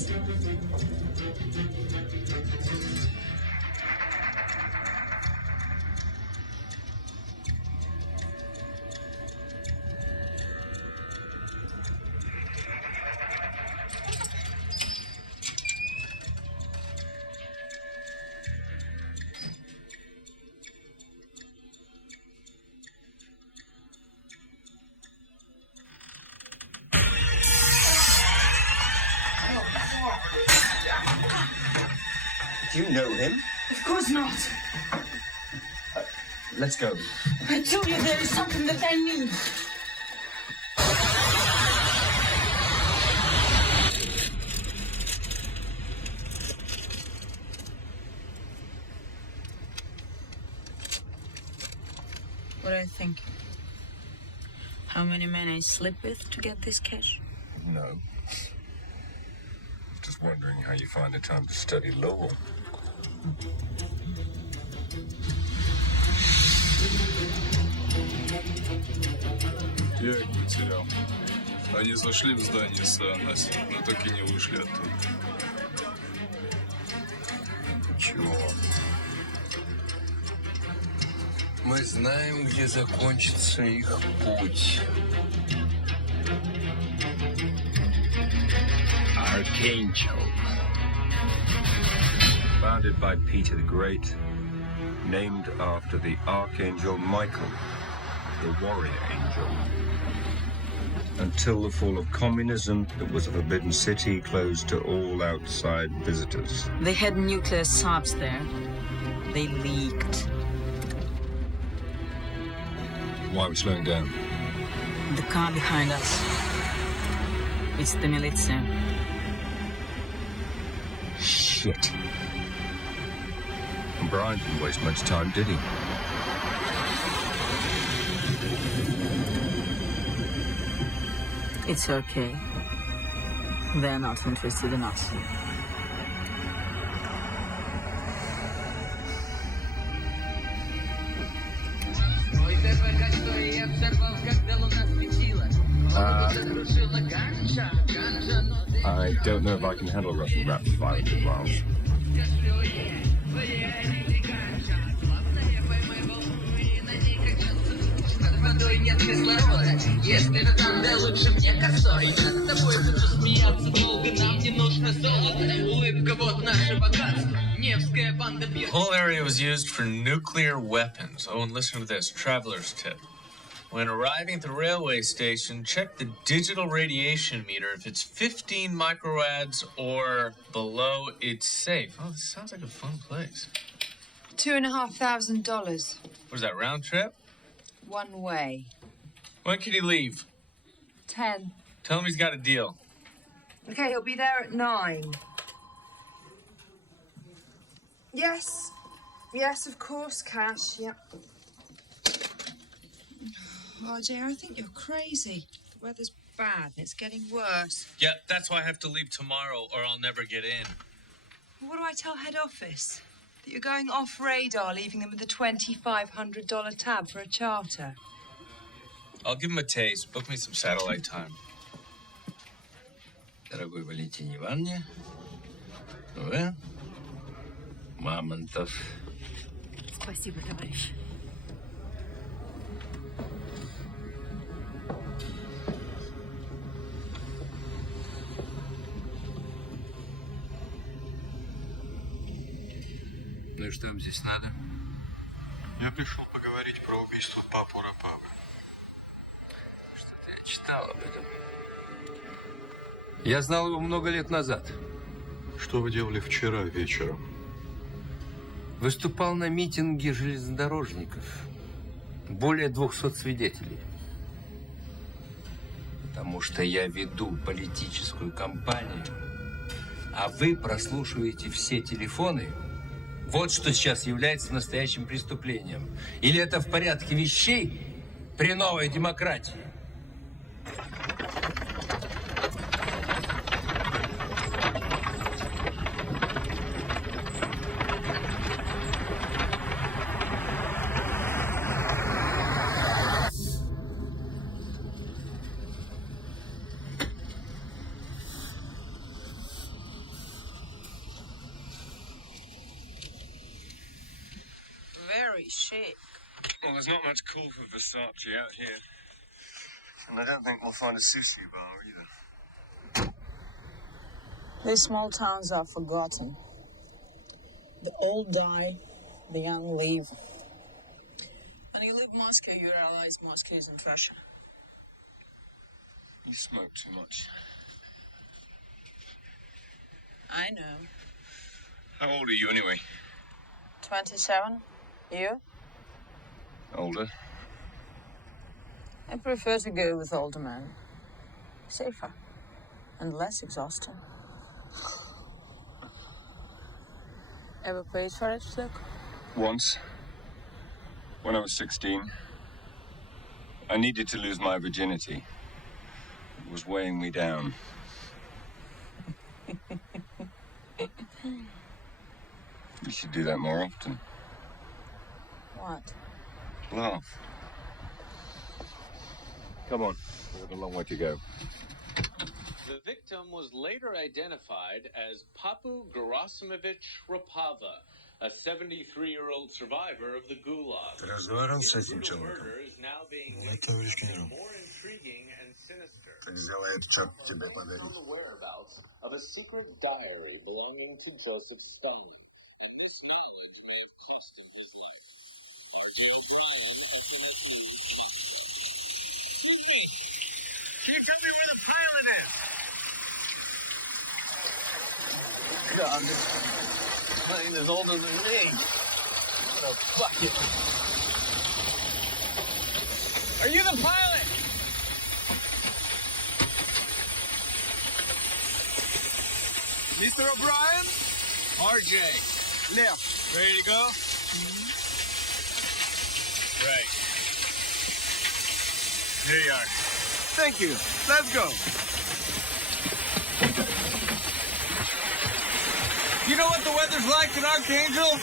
Do you know him? Of course not. Let's go. I told you there is something that I need. What do you think? How many men I sleep with to get this cash? No. Just wondering how you find the time to study law. Я их потерял. Они зашли в здание САНАС, но так и не вышли оттуда. Чего? Мы знаем, где закончится их путь. Archangel. Founded by Peter the Great, named after the Archangel Michael, the warrior angel. Until the fall of communism, it was a forbidden city closed to all outside visitors. They had nuclear subs there. They leaked. Why are we slowing down? The car behind us. It's the militia. Shit. And Brian didn't waste much time, did he? It's okay. They're not interested in us. I don't know if I can handle Russian rap for 500 miles. The whole area was used for nuclear weapons. Oh, and listen to this, traveler's tip. When arriving at the railway station, check the digital radiation meter. If it's 15 microrads or below, it's safe. Oh, this sounds like a fun place. $2,500. What is that, round trip? One way. When can he leave? 10. Tell him he's got a deal. Okay, he'll be there at 9. Yes. Yes, of course, cash. Yep. RJ, I think you're crazy. The weather's bad and it's getting worse. Yeah, that's why I have to leave tomorrow or I'll never get in. What do I tell head office? That you're going off radar, leaving them with a $2,500 tab for a charter? I'll give him a taste. Book me some satellite time. Дорогой Валентине Ивановне, вы, Мамонтов. Спасибо, товарищ. Ну и что вам здесь надо? Я пришел поговорить про убийство папы Рапавы. Что-то я читал об этом. Я знал его много лет назад. Что вы делали вчера вечером? Выступал на митинге железнодорожников. Более 200 свидетелей. Потому что я веду политическую кампанию, а вы прослушиваете все телефоны. Вот что сейчас является настоящим преступлением. Или это в порядке вещей при новой демократии? Very chic. Well, there's not much call for Versace out here. And I don't think we'll find a sushi bar either. These small towns are forgotten. The old die, the young leave. When you leave Moscow, you realize Moscow isn't Russia. You smoke too much. I know. How old are you anyway? 27. You? Older. I prefer to go with older men. Safer and less exhausting. Ever paid for it, Luke? Once. When I was 16. I needed to lose my virginity. It was weighing me down. You should do that more often. What? Laugh. Come on, we've got a long way to go. The victim was later identified as Papu Gerasimovich Rapava, a 73-year-old survivor of the Gulag. His brutal murder is now being linked to something more intriguing and sinister. On the whereabouts of a secret diary belonging to Joseph Stalin. Can you tell me where the pilot is? God, this plane is older than me. I'm gonna fuck it. Are you the pilot? Mr. O'Brien? RJ. Left. Ready to go? Right. Here you are. Thank you. Let's go. You know what the weather's like in Archangel?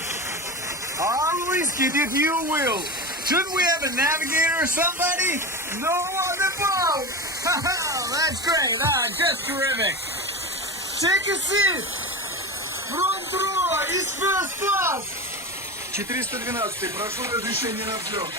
I'll risk it if you will. Shouldn't we have a navigator or somebody? No on the boat. That's great. Just terrific. Take a seat. Front row is first class. 412. Прошу разрешения на взлет.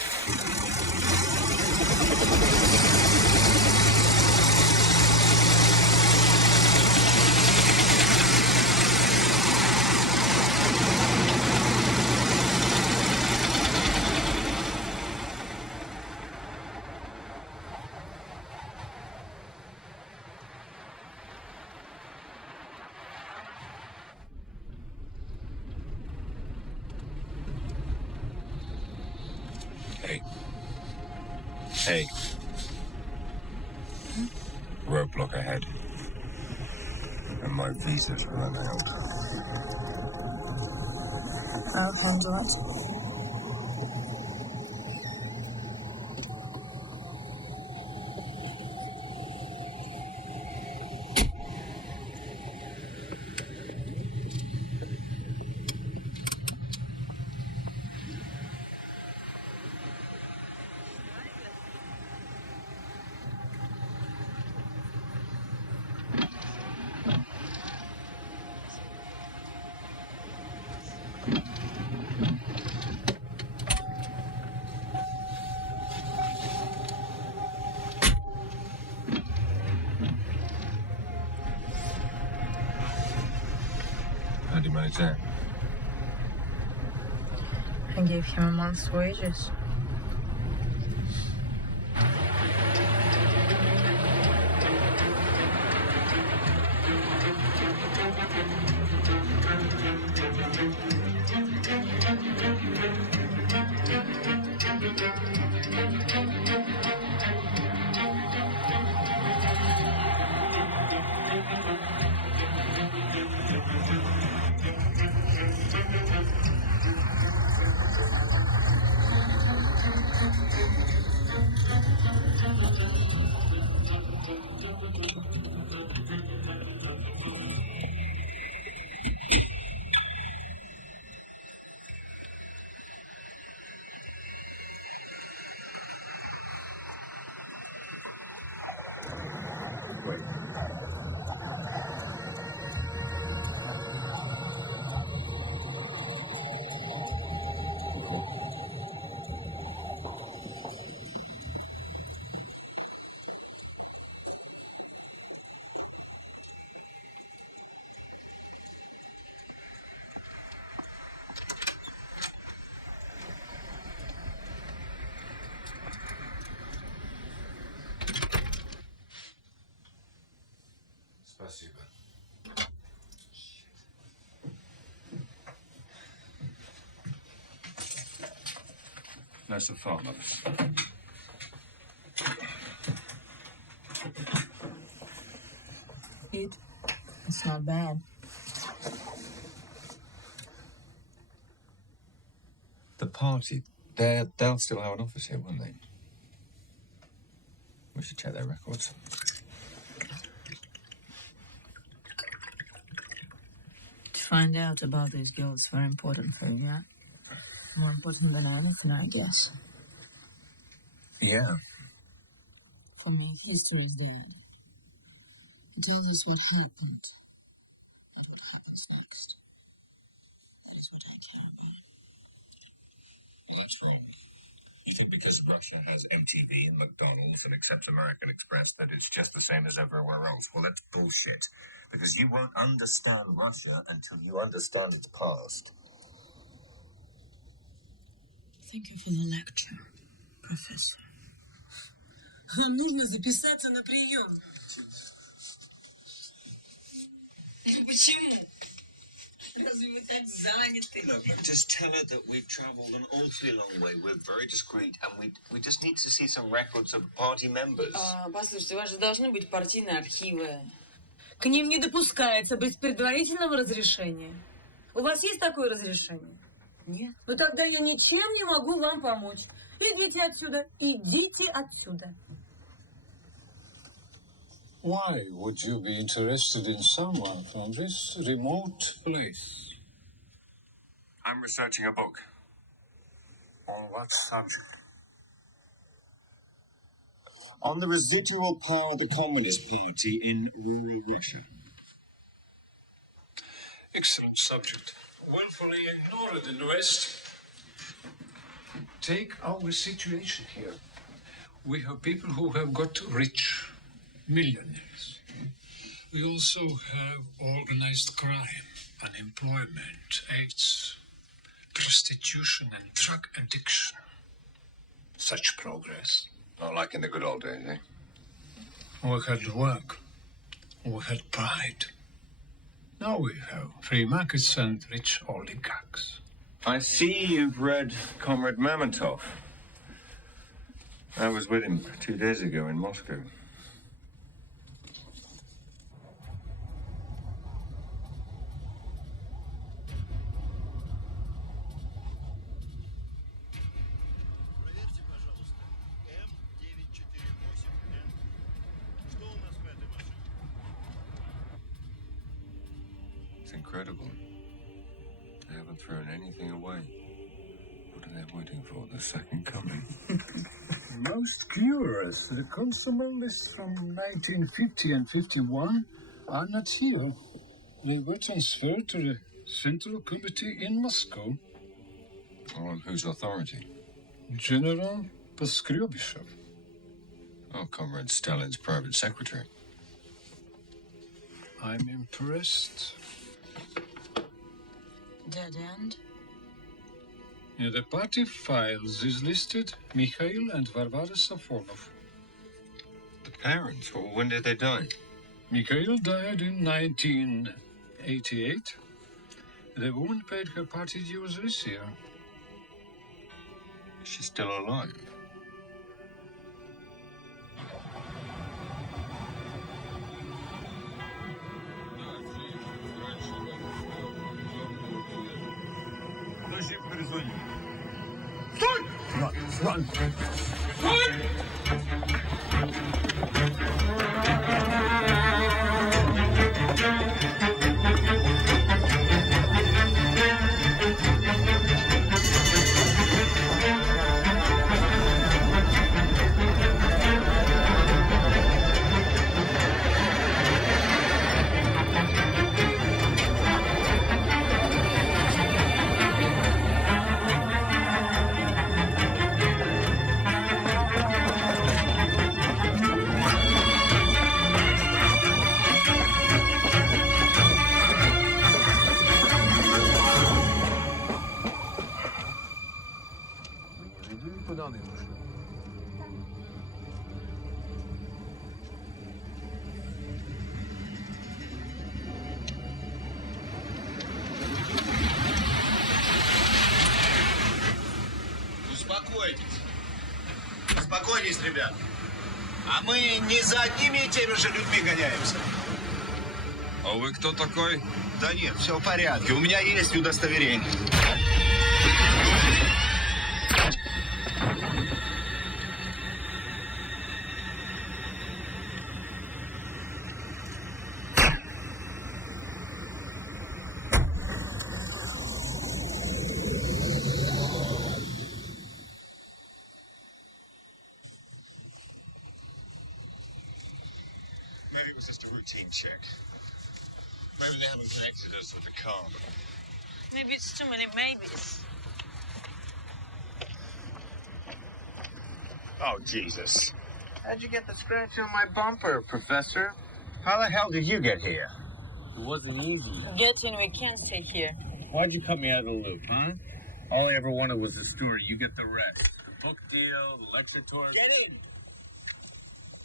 Hey. Roadblock ahead. And my visa's run out. I'll handle it. when he's there? I gave him a month's wages. Спасибо. That's the phone office. It's not bad. The party, they'll still have an office here, won't they? We should check their records. To find out about these girls is very important for you, yeah? More important than anything, I guess. Yeah. For me, history is dead. It tells us what happened and what happens next. That is what I care about. Well, that's wrong. You think because Russia has MTV and McDonald's and accepts American Express that it's just the same as everywhere else? Well, that's bullshit. Because you won't understand Russia until you understand its past. Thank you for the lecture, Professor. Нужно записаться на прием. Почему? Разве вы так заняты? Look, just tell her that we've travelled an awfully long way. We're very discreet, and we just need to see some records of party members. Послушайте, у вас же должны быть партийные архивы. К ним не допускается без предварительного разрешения. У вас есть такое разрешение? Нет. Ну тогда я ничем не могу вам помочь. Идите отсюда. Идите отсюда. Why would you be interested in someone from this remote place? I'm researching a book. On what subject? On the residual power of the Communist Party in rural Russia. Excellent subject. Willfully ignored in the West. Take our situation here. We have people who have got rich, millionaires. We also have organized crime, unemployment, AIDS, prostitution, and drug addiction. Such progress. Not like in the good old days, eh? We had work. We had pride. Now we have free markets and rich oligarchs. I see you've read Comrade Mamontov. I was with him 2 days ago in Moscow. It's incredible. They haven't thrown anything away. What are they waiting for? The second coming? Most curious, the consumer lists from 1950 and 51 are not here. They were transferred to the Central Committee in Moscow. On whose authority? General Poskryobyshev. Oh, Comrade Stalin's private secretary. I'm impressed. Dead end? In the party files is listed Mikhail and Varvara Safonov. The parents? Well, when did they die? Mikhail died in 1988. The woman paid her party dues this year. Is she still alive? Sтой! Run! Успокойтесь, ребят. А мы не за одними и теми же людьми гоняемся. А вы кто такой? Да нет, все в порядке. У меня есть удостоверение. Maybe it was just a routine check. Maybe they haven't connected us with the car. Maybe it's too many maybes. Oh, Jesus. How'd you get the scratch on my bumper, Professor? How the hell did you get here? It wasn't easy. Get in, we can't stay here. Why'd you cut me out of the loop, huh? All I ever wanted was the story. You get the rest. The book deal, the lecture tours. Get in!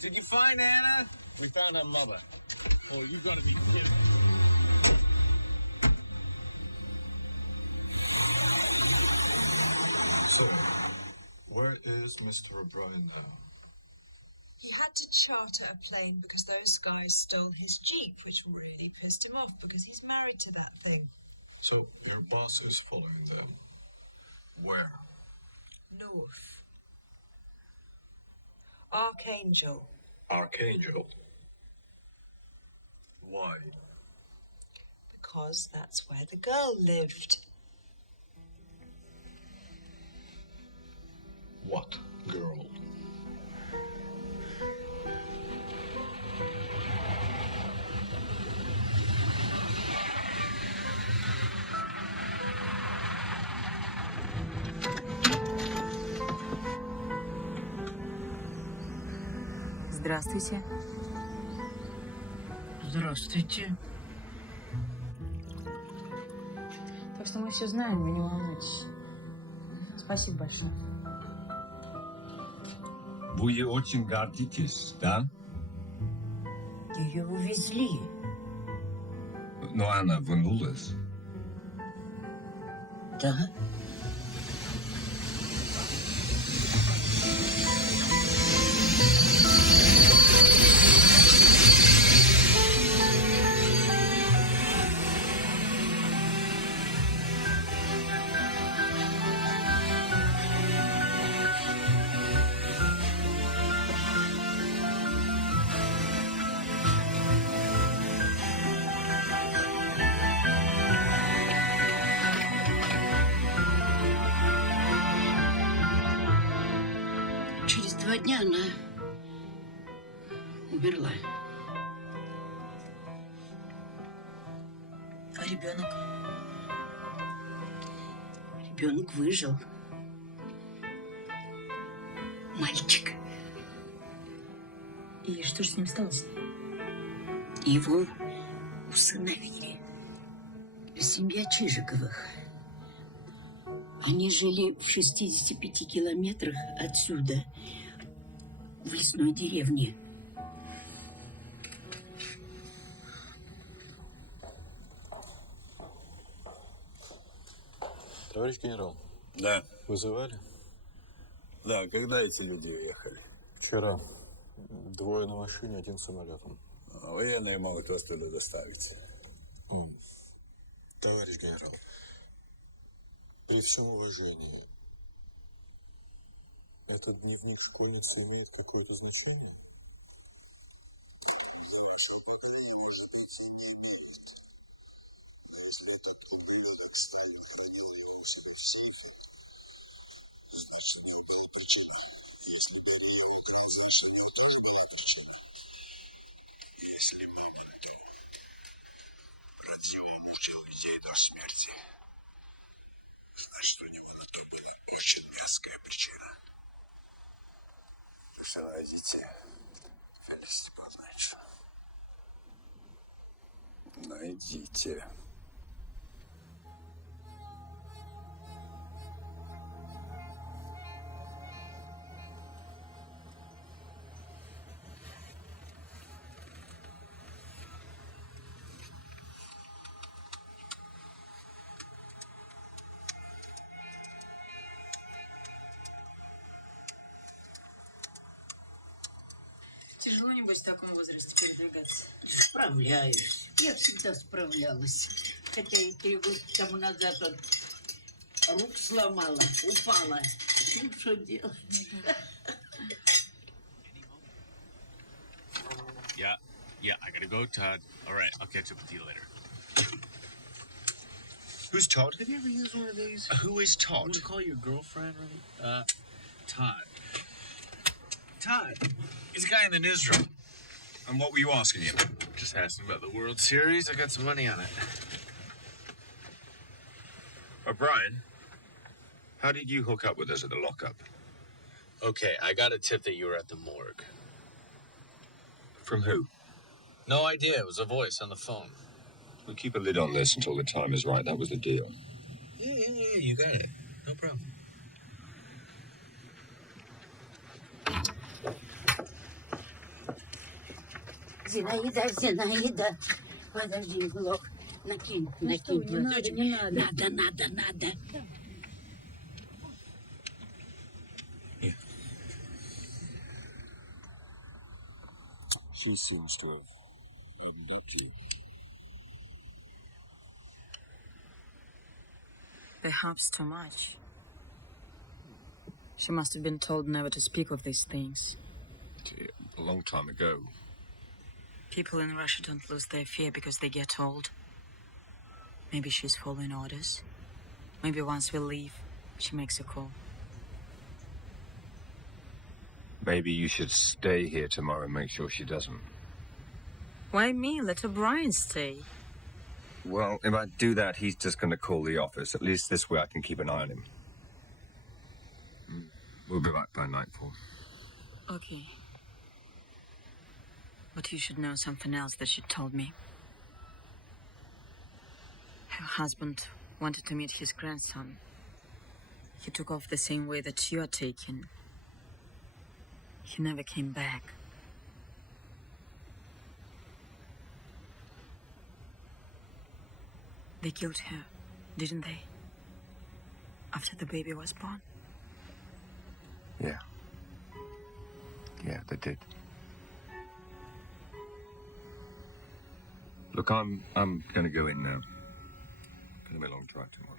Did you find Anna? We found her mother. Oh, you gotta be kidding. So, where is Mr. O'Brien now? He had to charter a plane because those guys stole his Jeep, which really pissed him off because he's married to that thing. So, your boss is following them. Where? North. Archangel. Archangel. Why? Because that's where the girl lived. What girl? Здравствуйте. Здравствуйте. Так что мы все знаем, вы не волнуйтесь. Спасибо большое. Вы ей очень гордитесь, да? Ее увезли. Но она вернулась. Да. Через 2 дня она умерла. А ребенок? Ребенок выжил. Мальчик. И что же с ним сталось? Его усыновили. Семья Чижиковых. Они жили в 65 километрах отсюда, в лесной деревне. Товарищ генерал. Да. Вызывали? Да, когда эти люди уехали? Вчера. 2 на машине, 1 самолетом. Военные могут вас туда доставить. Товарищ генерал, при всем уважении, этот дневник школьницы имеет какое-то значение? В вашем поколении, может быть, не имеет. Если такой ублюдок Сталин хранил себя в сейфе, значит, это была причина. Если бы я его украл, значит, у него тоже была причина. Если мамонта Радзион мучил людей до смерти, значит, у него на то была очень мерзкая причина. Вы что найдете? Феликс Павлович. Найдите. Тяжело, небось, в таком возрасте передвигаться. Справляюсь. Я всегда справлялась. Хотя и 3 года тому назад рук сломала, упала. Ну, что делать? Yeah, I gotta go, Todd. All right, I'll catch up with you later. Who's Todd? Have you ever used one of these? Who is You Todd? want to call your girlfriend, right? Todd. Todd. He's a guy in the newsroom. And what were you asking him? Just asking about the World Series. I got some money on it. O'Brien, how did you hook up with us at the lockup? Okay, I got a tip that you were at the morgue. From who? No idea. It was a voice on the phone. We'll keep a lid on this until the time is right. That was the deal. Yeah, you got it. No problem. Зинаида, подожди, Глок, накинь, платочек. Надо. She seems to have opened up to you. Perhaps too much. She must have been told never to speak of these things. A long time ago. People in Russia don't lose their fear because they get old. Maybe she's following orders. Maybe once we leave, she makes a call. Maybe you should stay here tomorrow and make sure she doesn't. Why me? Let O'Brien stay. Well, if I do that, he's just going to call the office. At least this way I can keep an eye on him. We'll be back by nightfall. Okay. But you should know something else that she told me. Her husband wanted to meet his grandson. He took off the same way that you are taking. He never came back. They killed her, didn't they? After the baby was born? Yeah. Yeah, they did. Look, I'm gonna go in now. Gonna be a long drive tomorrow.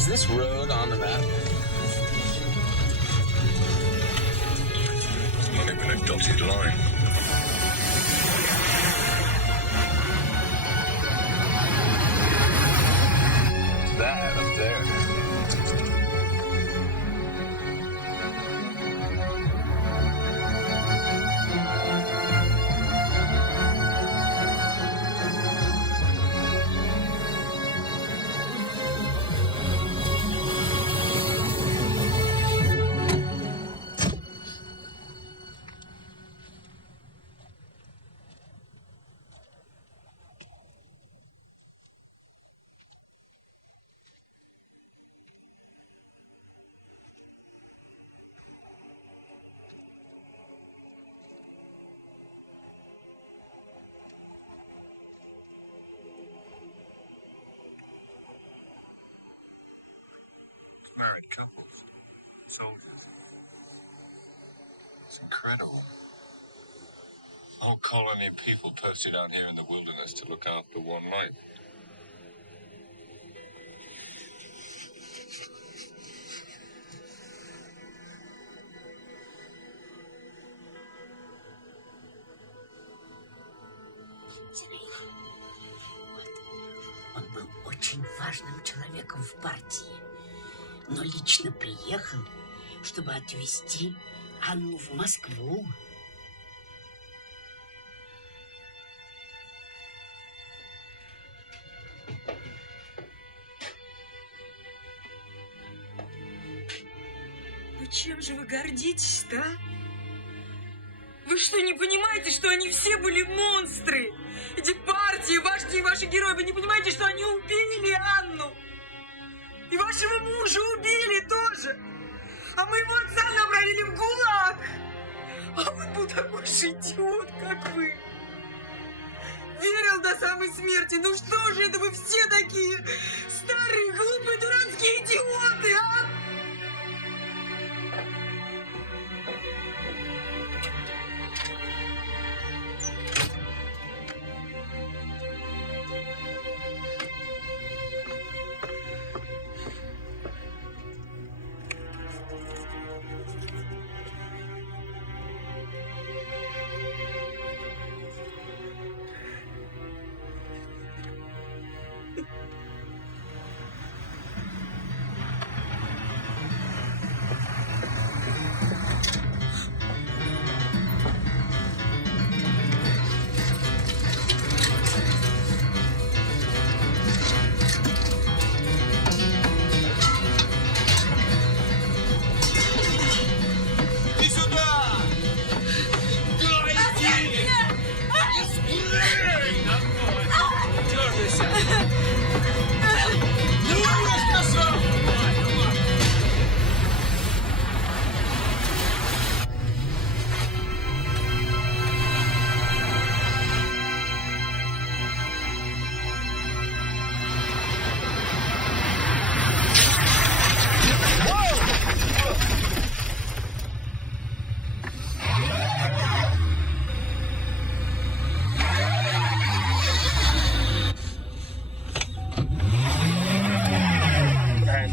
Is this road on the map? It's not even a dotted line. That up there. Married couples, soldiers. It's incredible. A whole colony of people posted out here in the wilderness to look after one life. Он был очень важным человеком в партии, но лично приехал, чтобы отвезти Анну в Москву. Ну чем же вы гордитесь-то, а? Вы что, не понимаете, что они все были монстры? Эти партии, вожди и ваши герои, вы не понимаете, что они убили Анну? И вашего мужа убили тоже. А моего отца направили в ГУЛАГ. А он был такой же идиот, как вы. Верил до самой смерти. Ну что же это вы все такие старые, глупые, дурацкие идиоты, а?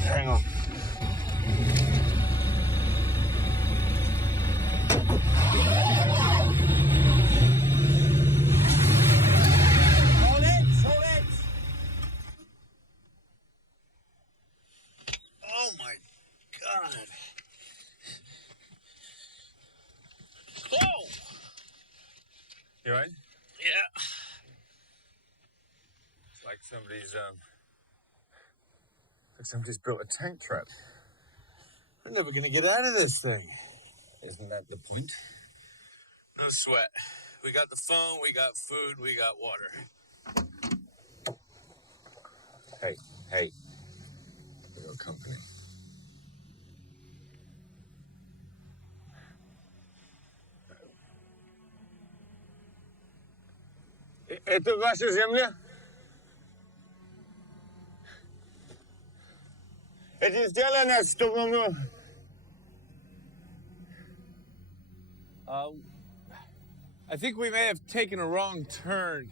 Hang on. Oh my God. Oh! You right? Yeah. It's like somebody's built a tank trap. We're never gonna get out of this thing. Isn't that the point? No sweat. We got the phone, we got food, we got water. Hey. We got company. Это ваша земля? Это сделано, чтобы мы... I think we may have taken a wrong turn.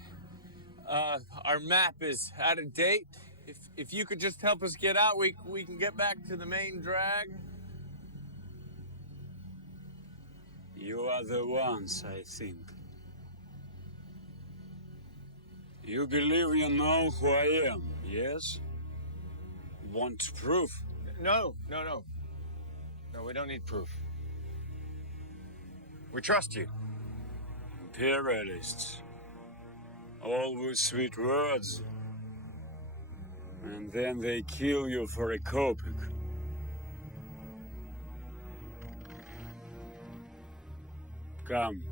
Our map is out of date. If you could just help us get out, we can get back to the main drag. You are the ones, I think. You believe you know who I am, yes? Want proof? No, we don't need proof. We trust you. Imperialists. All with sweet words. And then they kill you for a kopeck. Come.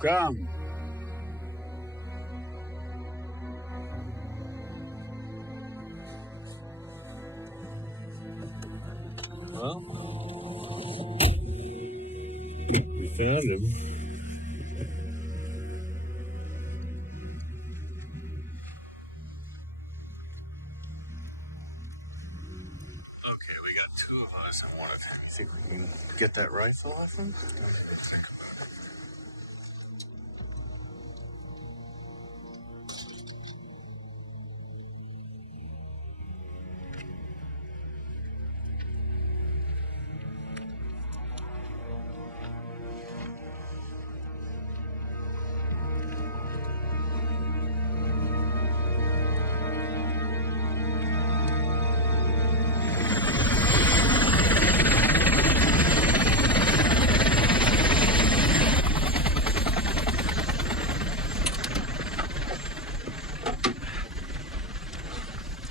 Come. Well, we found him. Okay, we got two of us. I wanted. You think we can get that rifle off him?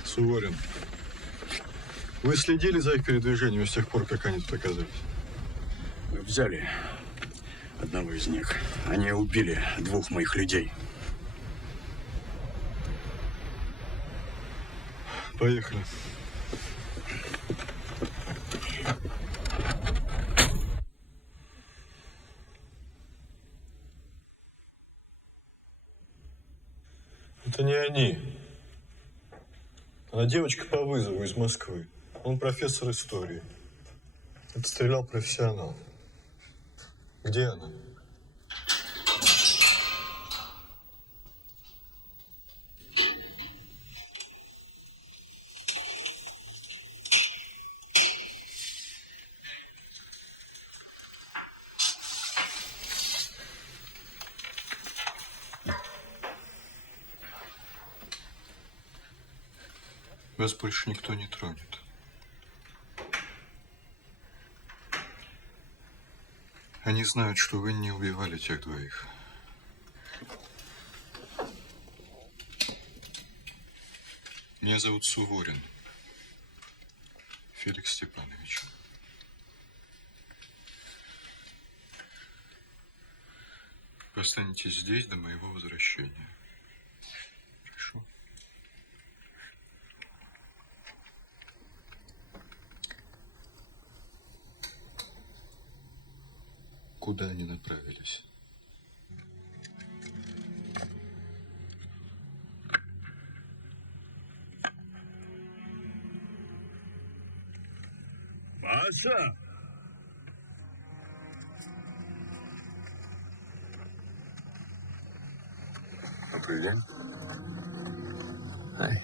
Суворин. Вы следили за их передвижением с тех пор, как они тут оказались? Мы взяли одного из них. Они убили двух моих людей. Поехали. Это не они. Она девочка по вызову из Москвы. Он профессор истории. Это стрелял профессионал. Где она? Вас больше никто не тронет. Они знают, что вы не убивали тех двоих. Меня зовут Суворин. Феликс Степанович. Вы останетесь здесь до моего возвращения. Хорошо? Куда они направились? Паша! Добрый день. Hi.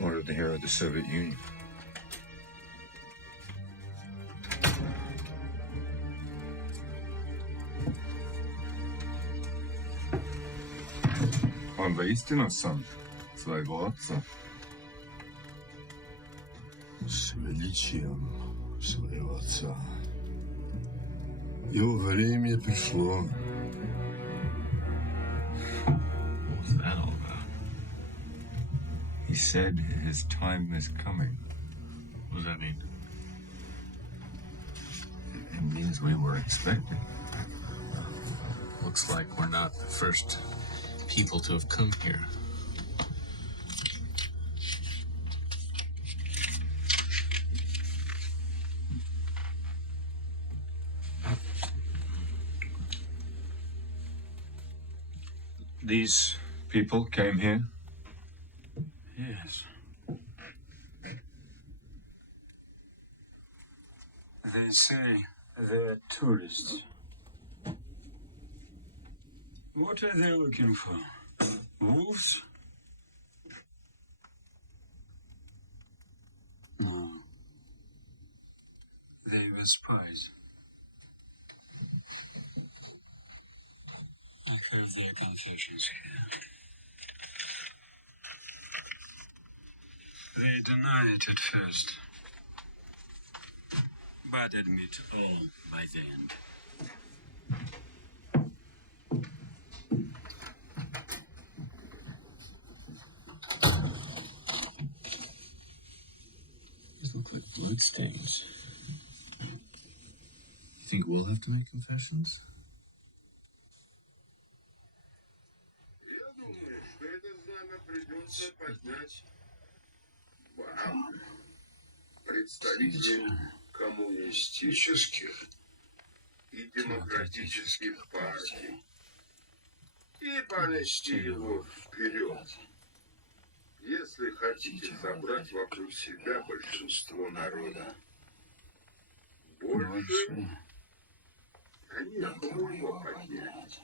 Ordered the hero of the Soviet Union. Он воистину сын своего отца. с величием своего отца. Его время пришло. What's that all about? He said his time is coming. What does that mean? It means we were expecting. Looks like we're not the first people to have come here. These people came here? Yes. They say they're tourists. What are they looking for? Wolves? No. They were spies. I heard their confessions here. They deny it at first, but admit all by the end. These look like bloodstains. You think we'll have to make confessions? Представитель коммунистических и демократических партий и понести его вперед. Если хотите собрать вокруг себя большинство народа, больше некому его поднять.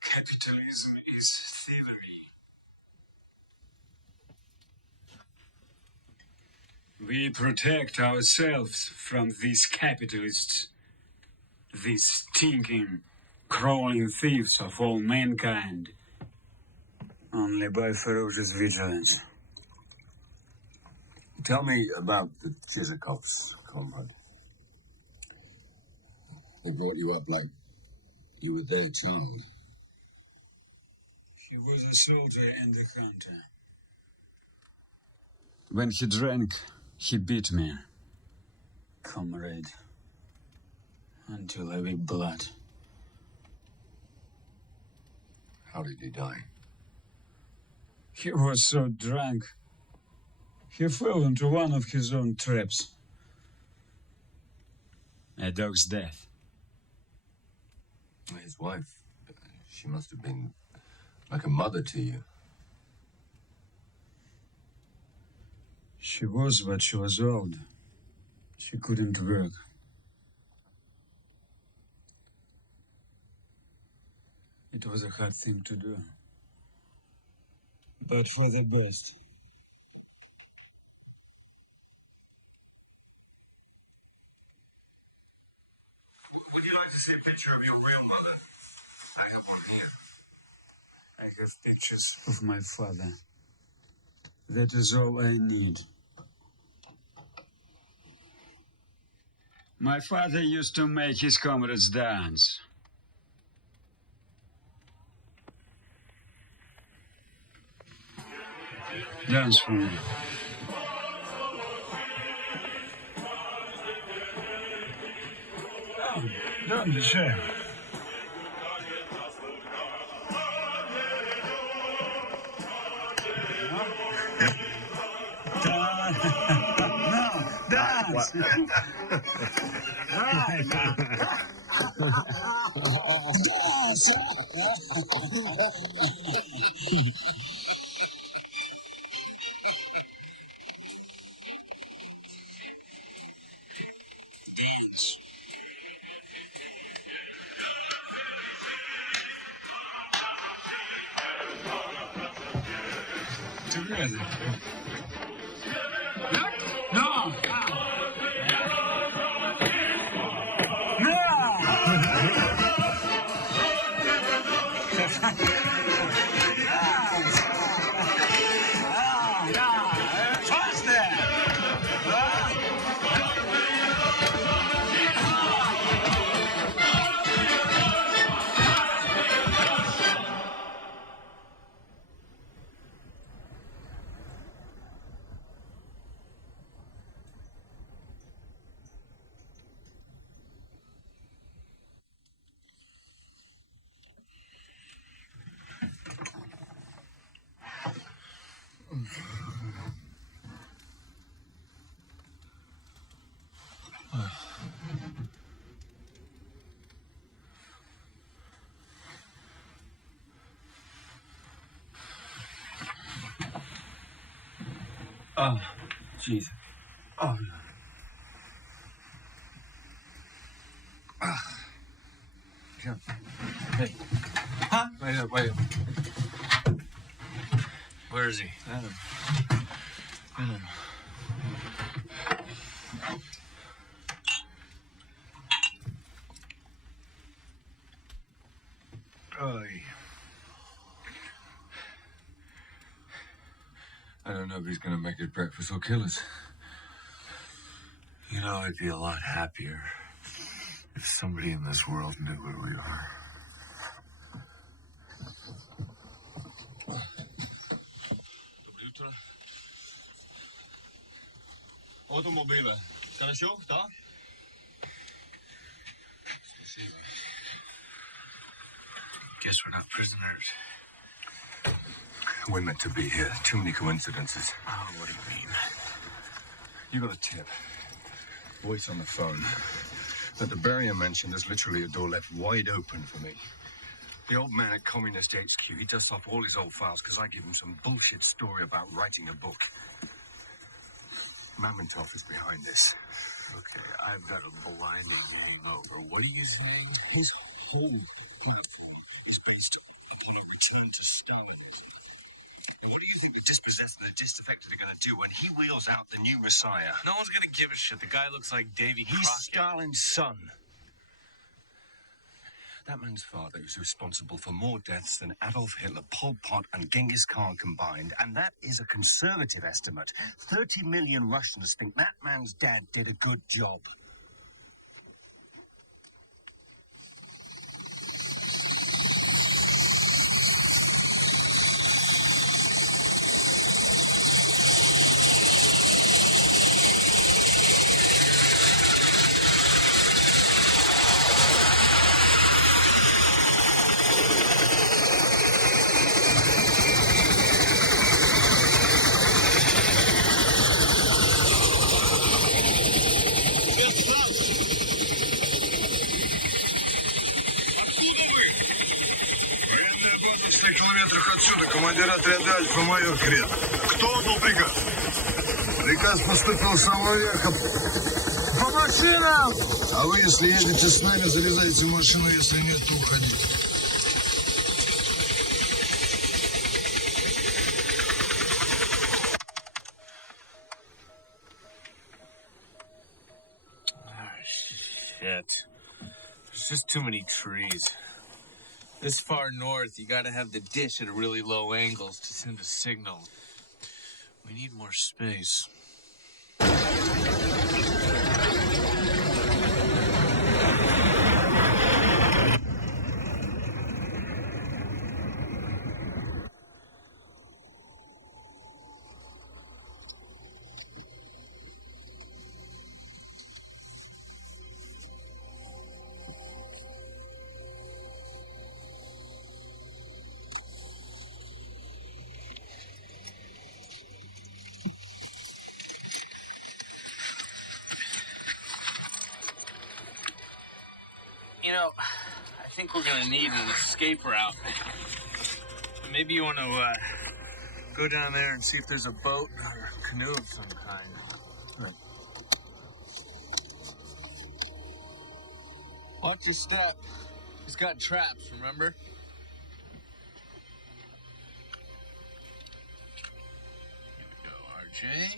Capitalism is thievery. We protect ourselves from these capitalists, these stinking, crawling thieves of all mankind, only by ferocious vigilance. Tell me about the Chizakovs, comrade. They brought you up like you were their child. He was a soldier and a hunter. When he drank, he beat me, comrade, until I weep blood. How did he die? He was so drunk, he fell into one of his own traps. A dog's death. His wife, she must have been like a mother to you. She was, but she was old. She couldn't work. It was a hard thing to do. But for the best. Would you like to see a picture of your grandmother? I have one here. I have pictures of my father. That is all I need. My father used to make his comrades dance. Dance for me. Oh, don't be shy. Dance! Together. No! Oh, jeez. Oh. Yeah. Hey. Huh? Wait up, wait up. Where is he? Adam. Adam. Oy. I don't know if he's gonna make it breakfast or kill us. You know, I'd be a lot happier if somebody in this world knew where we are. Доброе утро. Automobile. Хорошо, да? Спасибо. Guess we're not prisoners. We're meant to be here. Too many coincidences. Oh, what do you mean? You got a tip. Voice on the phone. At the barrier mentioned, there's literally a door left wide open for me. The old man at Communist HQ, he dusts off all his old files because I give him some bullshit story about writing a book. Mamontoff is behind this. Okay, I've got a blinding hangover. What are you saying? His whole platform is based upon a return to Stalinism. And what do you think the dispossessed and the disaffected are going to do when he wheels out the new Messiah? No one's gonna give a shit. The guy looks like Davy He's Crockett. Stalin's son. That man's father is responsible for more deaths than Adolf Hitler, Pol Pot, and Genghis Khan combined. And that is a conservative estimate. 30 million Russians think that man's dad did a good job. В 100 километрах отсюда командир отряда Альфа майор Крет. Кто отдал приказ? Приказ поступил с самого верха. По машинам! А вы, если едете с нами, залезайте в машину, если нет, то уходите. Shit. There's just too many trees. This far north, you gotta have the dish at really low angles to send a signal. We need more space. You know, I think we're gonna need an escape route. Maybe you wanna go down there and see if there's a boat or a canoe of some kind. Watch the step. He's got traps, remember? Here we go, RJ.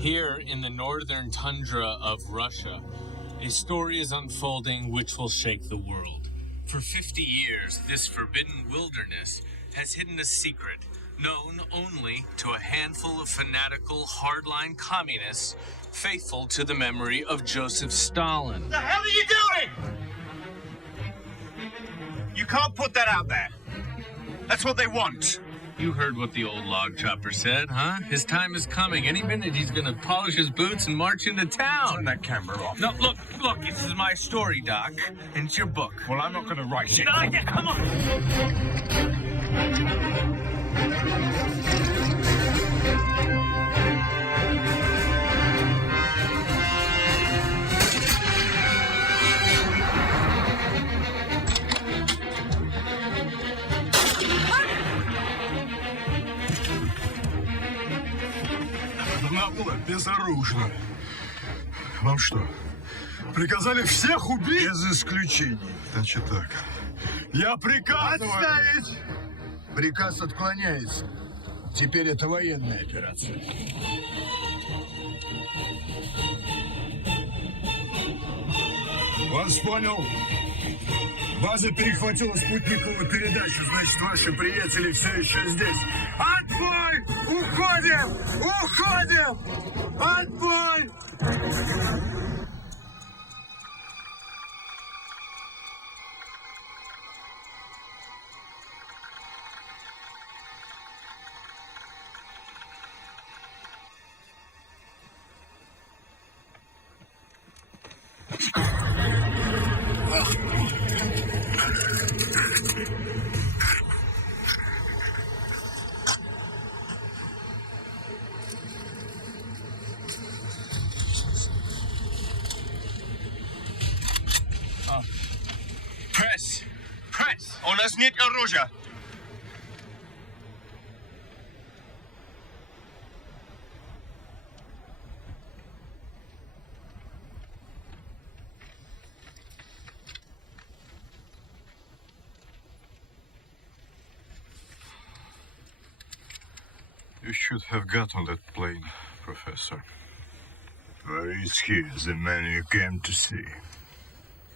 Here in the northern tundra of Russia, a story is unfolding which will shake the world. For 50 years, this forbidden wilderness has hidden a secret known only to a handful of fanatical, hardline communists faithful to the memory of Joseph Stalin. What the hell are you doing? You can't put that out there. That's what they want. You heard what the old log chopper said, huh? His time is coming. Any minute he's gonna polish his boots and march into town. Turn that camera off. No, look, this is my story, Doc. And it's your book. Well, I'm not gonna write it. No, yeah, come on. Она была безоружна. Вам что, приказали всех убить? Без исключений. Значит так. Я приказываю... Отставить! Приказ отклоняется. Теперь это военная операция. Вас понял. База перехватила спутниковую передачу, значит, ваши приятели все еще здесь. Отбой! Уходим! Уходим! Отбой! Пресс! У нас нет оружия! You should have got on that plane, Professor. Where is he, the man you came to see?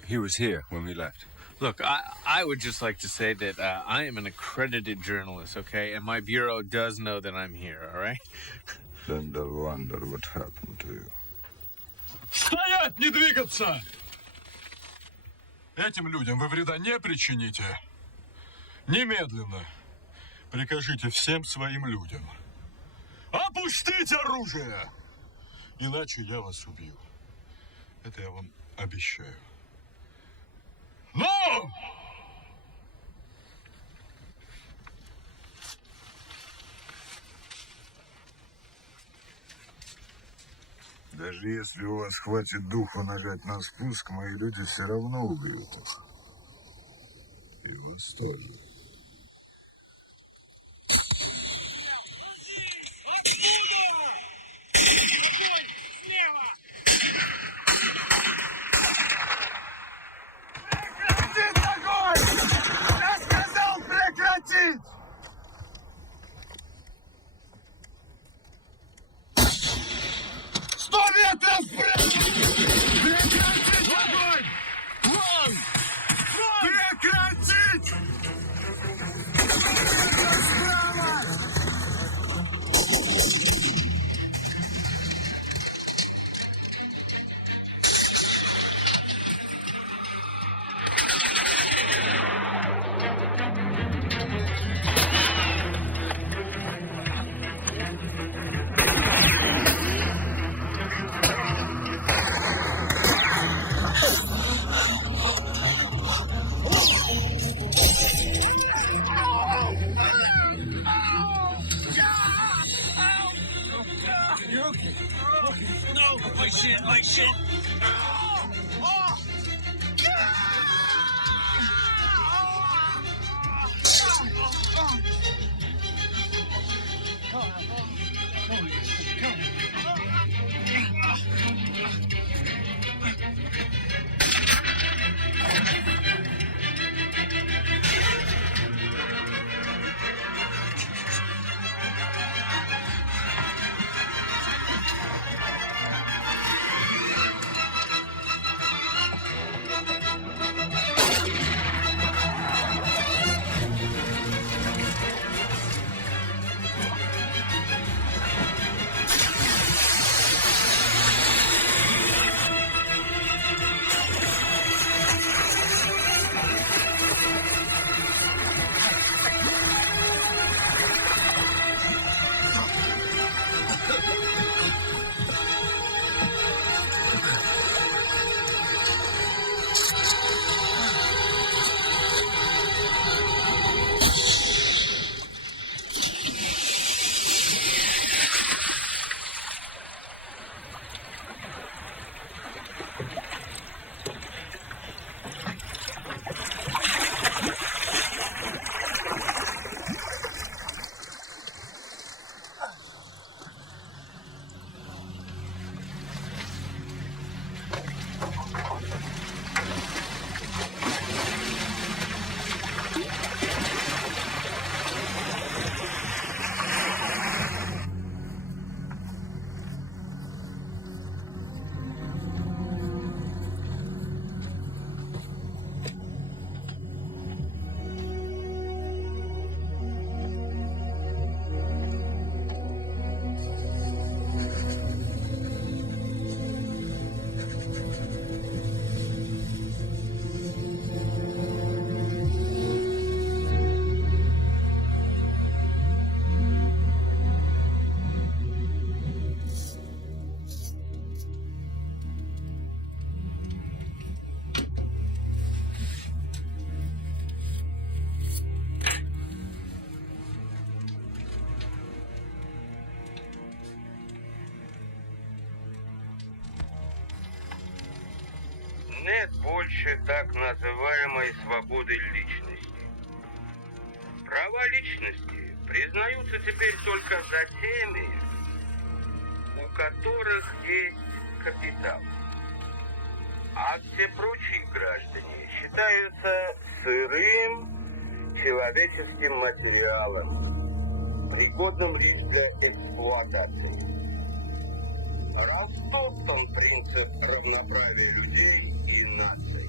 He was here when we left. Look, I would just like to say that I am an accredited journalist, okay? And my bureau does know that I'm here, all right? Then they'll wonder what happened to you. Стоять, не двигаться! Этим людям вы вреда не причините. Немедленно прикажите всем своим людям опустить оружие, иначе я вас убью. Это я вам обещаю. Но! Даже если у вас хватит духу нажать на спуск, мои люди все равно убьют их. И вас тоже. Прекратить огонь! Я сказал прекратить! 100 метров! Прекратить огонь! Вон! Прекратить! нет больше так называемой свободы личности. Права личности признаются теперь только за теми, у которых есть капитал. А все прочие граждане считаются сырым человеческим материалом, пригодным лишь для эксплуатации. Растоптан принцип равноправия людей и наций.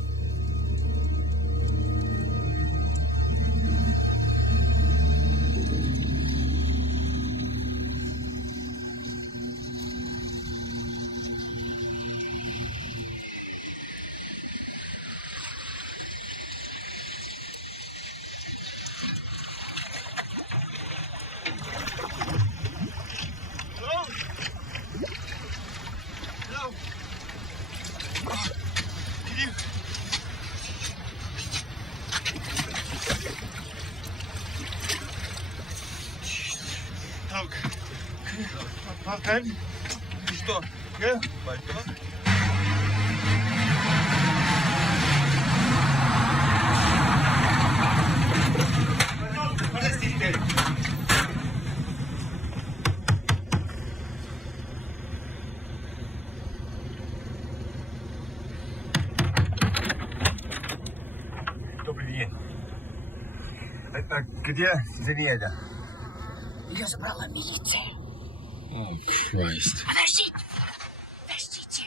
Что? Пальто? Подождите. Добрый день. Где Даниэля? Ее забрала милиция. Oh, Christ. Подождите! Подождите!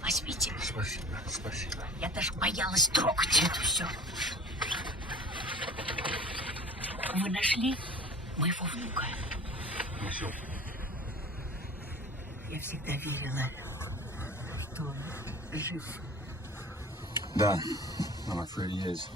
Возьмите. Спасибо, спасибо. Я даже боялась трогать это все. Вы нашли моего внука? Ну все. Я всегда верила, что он жив. Да, I'm afraid he is.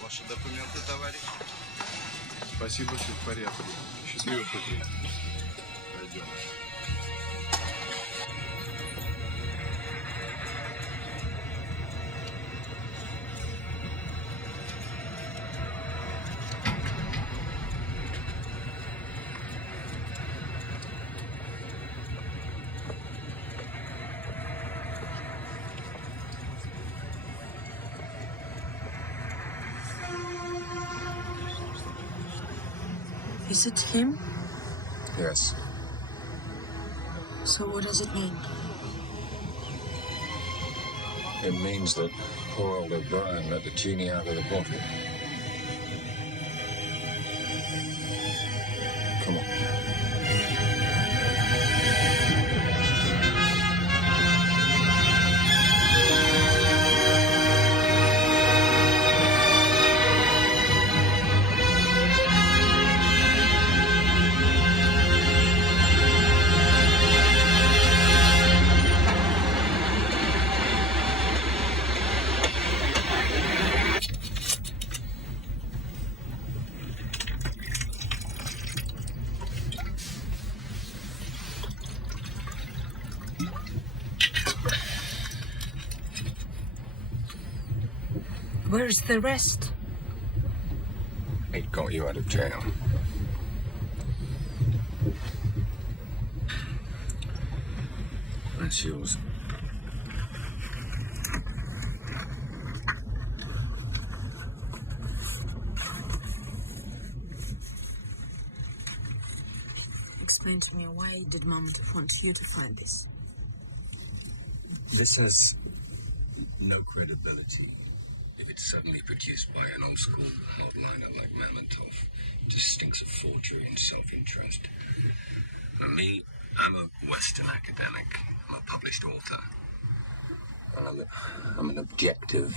Ваши документы, товарищ. Спасибо, все в порядке. Счастливо пути. Пойдем. Is it him? Yes. So what does it mean? It means that poor old O'Brien let the genie out of the bottle. Come on. Where's the rest? It got you out of jail. That's yours. explain to me why did Mom want you to find this? This has no credibility if it's suddenly produced by an old-school hardliner like Mammontov. It just stinks of forgery and self-interest. For me, I'm a Western academic. I'm a published author. And I'm an objective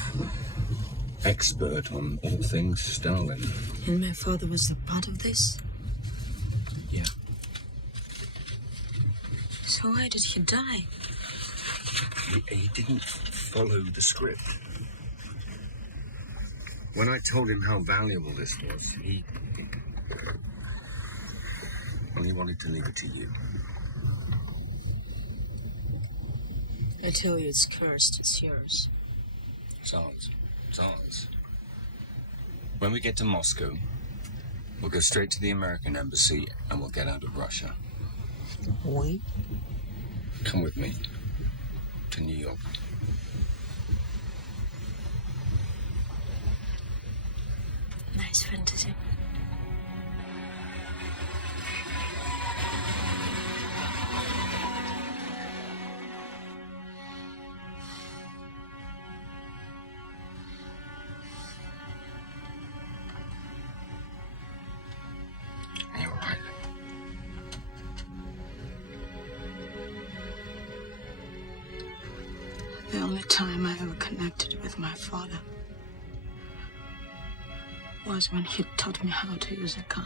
expert on all things Stalin. And my father was a part of this? Yeah. So why did he die? He didn't follow the script. When I told him how valuable this was, he only wanted to leave it to you. I tell you, it's cursed. It's yours. It's ours. It's ours. When we get to Moscow, we'll go straight to the American embassy and we'll get out of Russia. We? Come with me to New York. Nice fantasy. You're right. The only time I ever connected with my father was when he taught me how to use a gun.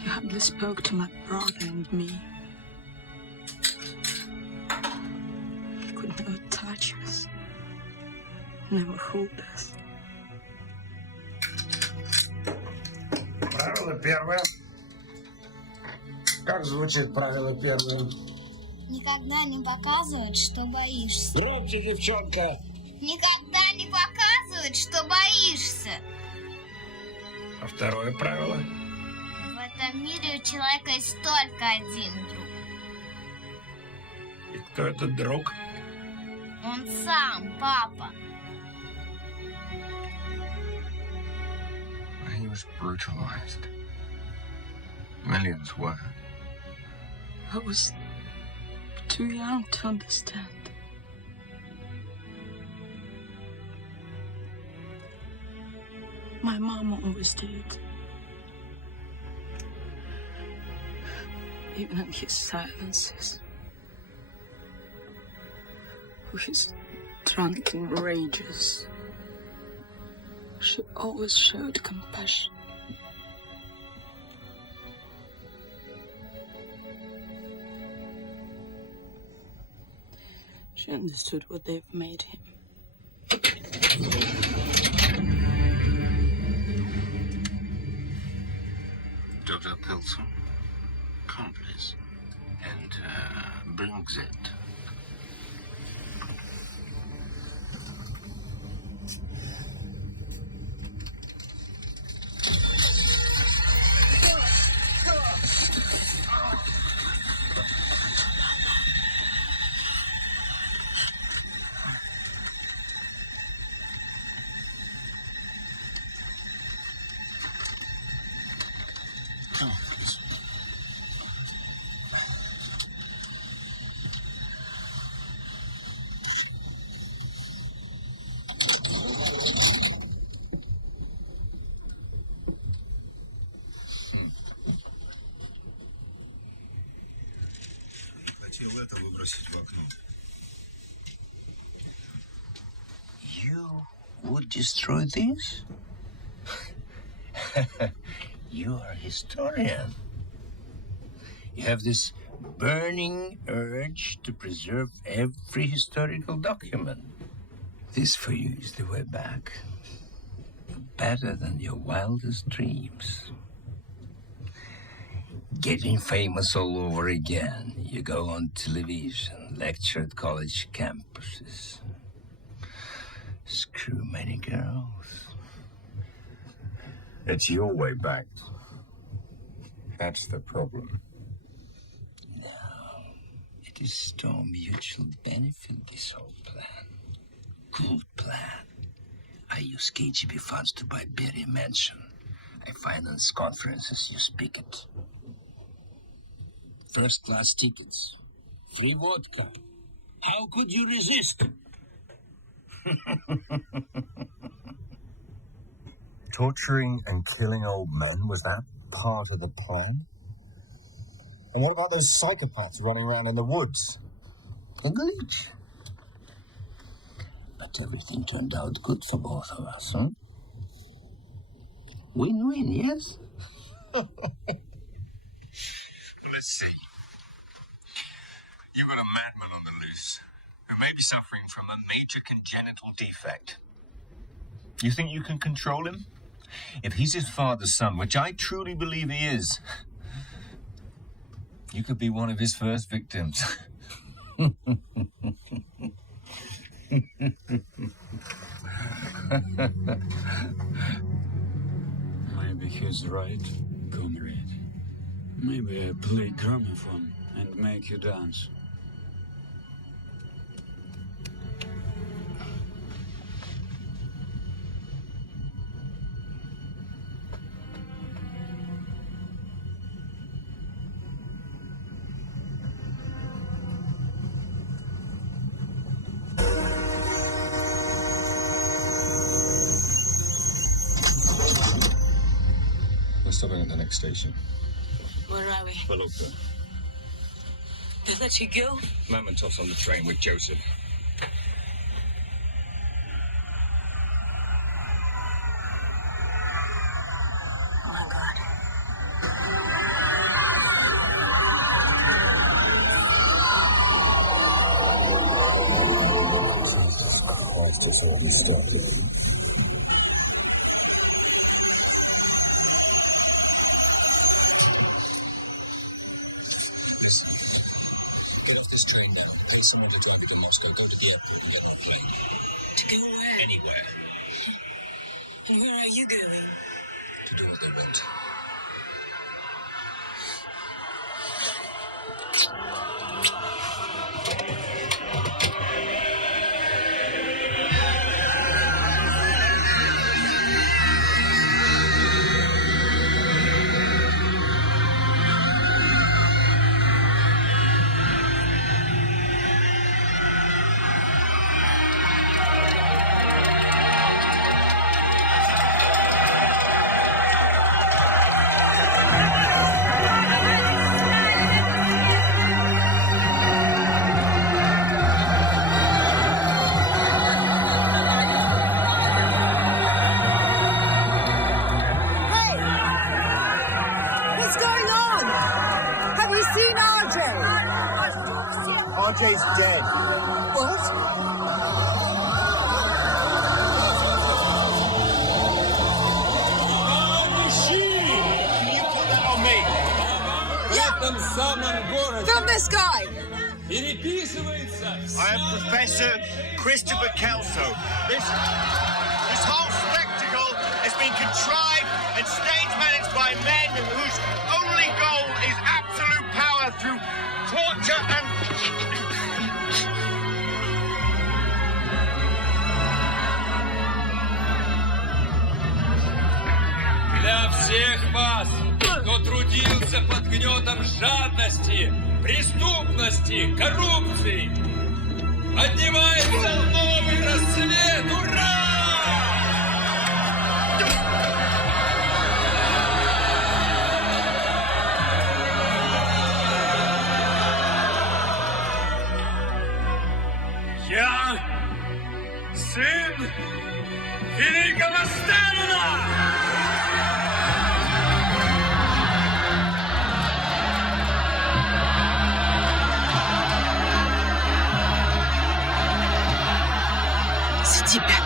He hardly spoke to my brother and me. He could never touch us, never hold us. Правило первое. Как звучит правило первое? Никогда не показывать, что боишься. Громче, девчонка. Никогда не показывать, что боишься. А второе правило? В этом мире у человека есть только один друг. И кто этот друг? Он сам, папа. He was brutalized. Millions were. I was too young to understand. My mom always did. Even in his silences, with his drunken rages, she always showed compassion. She understood what they've made him. Dr. Pilson, come please, and bring that. Хотел это выбросить в окно. You would destroy this? You are a historian. You have this burning urge to preserve every historical document. This for you is the way back. Better than your wildest dreams. Getting famous all over again. You go on television, lecture at college campuses. Screw many girls. It's your way back. That's the problem. No, it is to our mutual benefit, this whole plan. Good plan. I use KGB funds to buy Berry Mansion. I finance conferences, you speak it. First-class tickets. Free vodka. How could you resist? Torturing and killing old men, was that part of the plan? And what about those psychopaths running around in the woods? A glitch. But everything turned out good for both of us, huh? Win-win, yes? Well, let's see. You've got a madman on the loose who may be suffering from a major congenital defect. You think you can control him? If he's his father's son, which I truly believe he is, you could be one of his first victims. Maybe he's right, comrade. Maybe I play gramophone and make you dance. We're stopping at the next station. Where are we? Balota. They let you go? Mamontov's on the train with Joseph. Oh my God. Jesus Christ, it's already started. Get off this train now and get someone to drive you to Moscow. Go to the airport and get on a plane. To go where? Anywhere. And where are you going? To do what they want. What's going on? Have you seen RJ? RJ's dead. What? Film this guy. I am Professor Christopher Kelso. This whole spectacle has been contrived and stage managed by men whose only goal is absolute power through torture and... Для всех вас, кто трудился под гнетом жадности, преступности, коррупции, поднимается новый рассвет! Ура! Я сын великого Сталина! C'est тебя.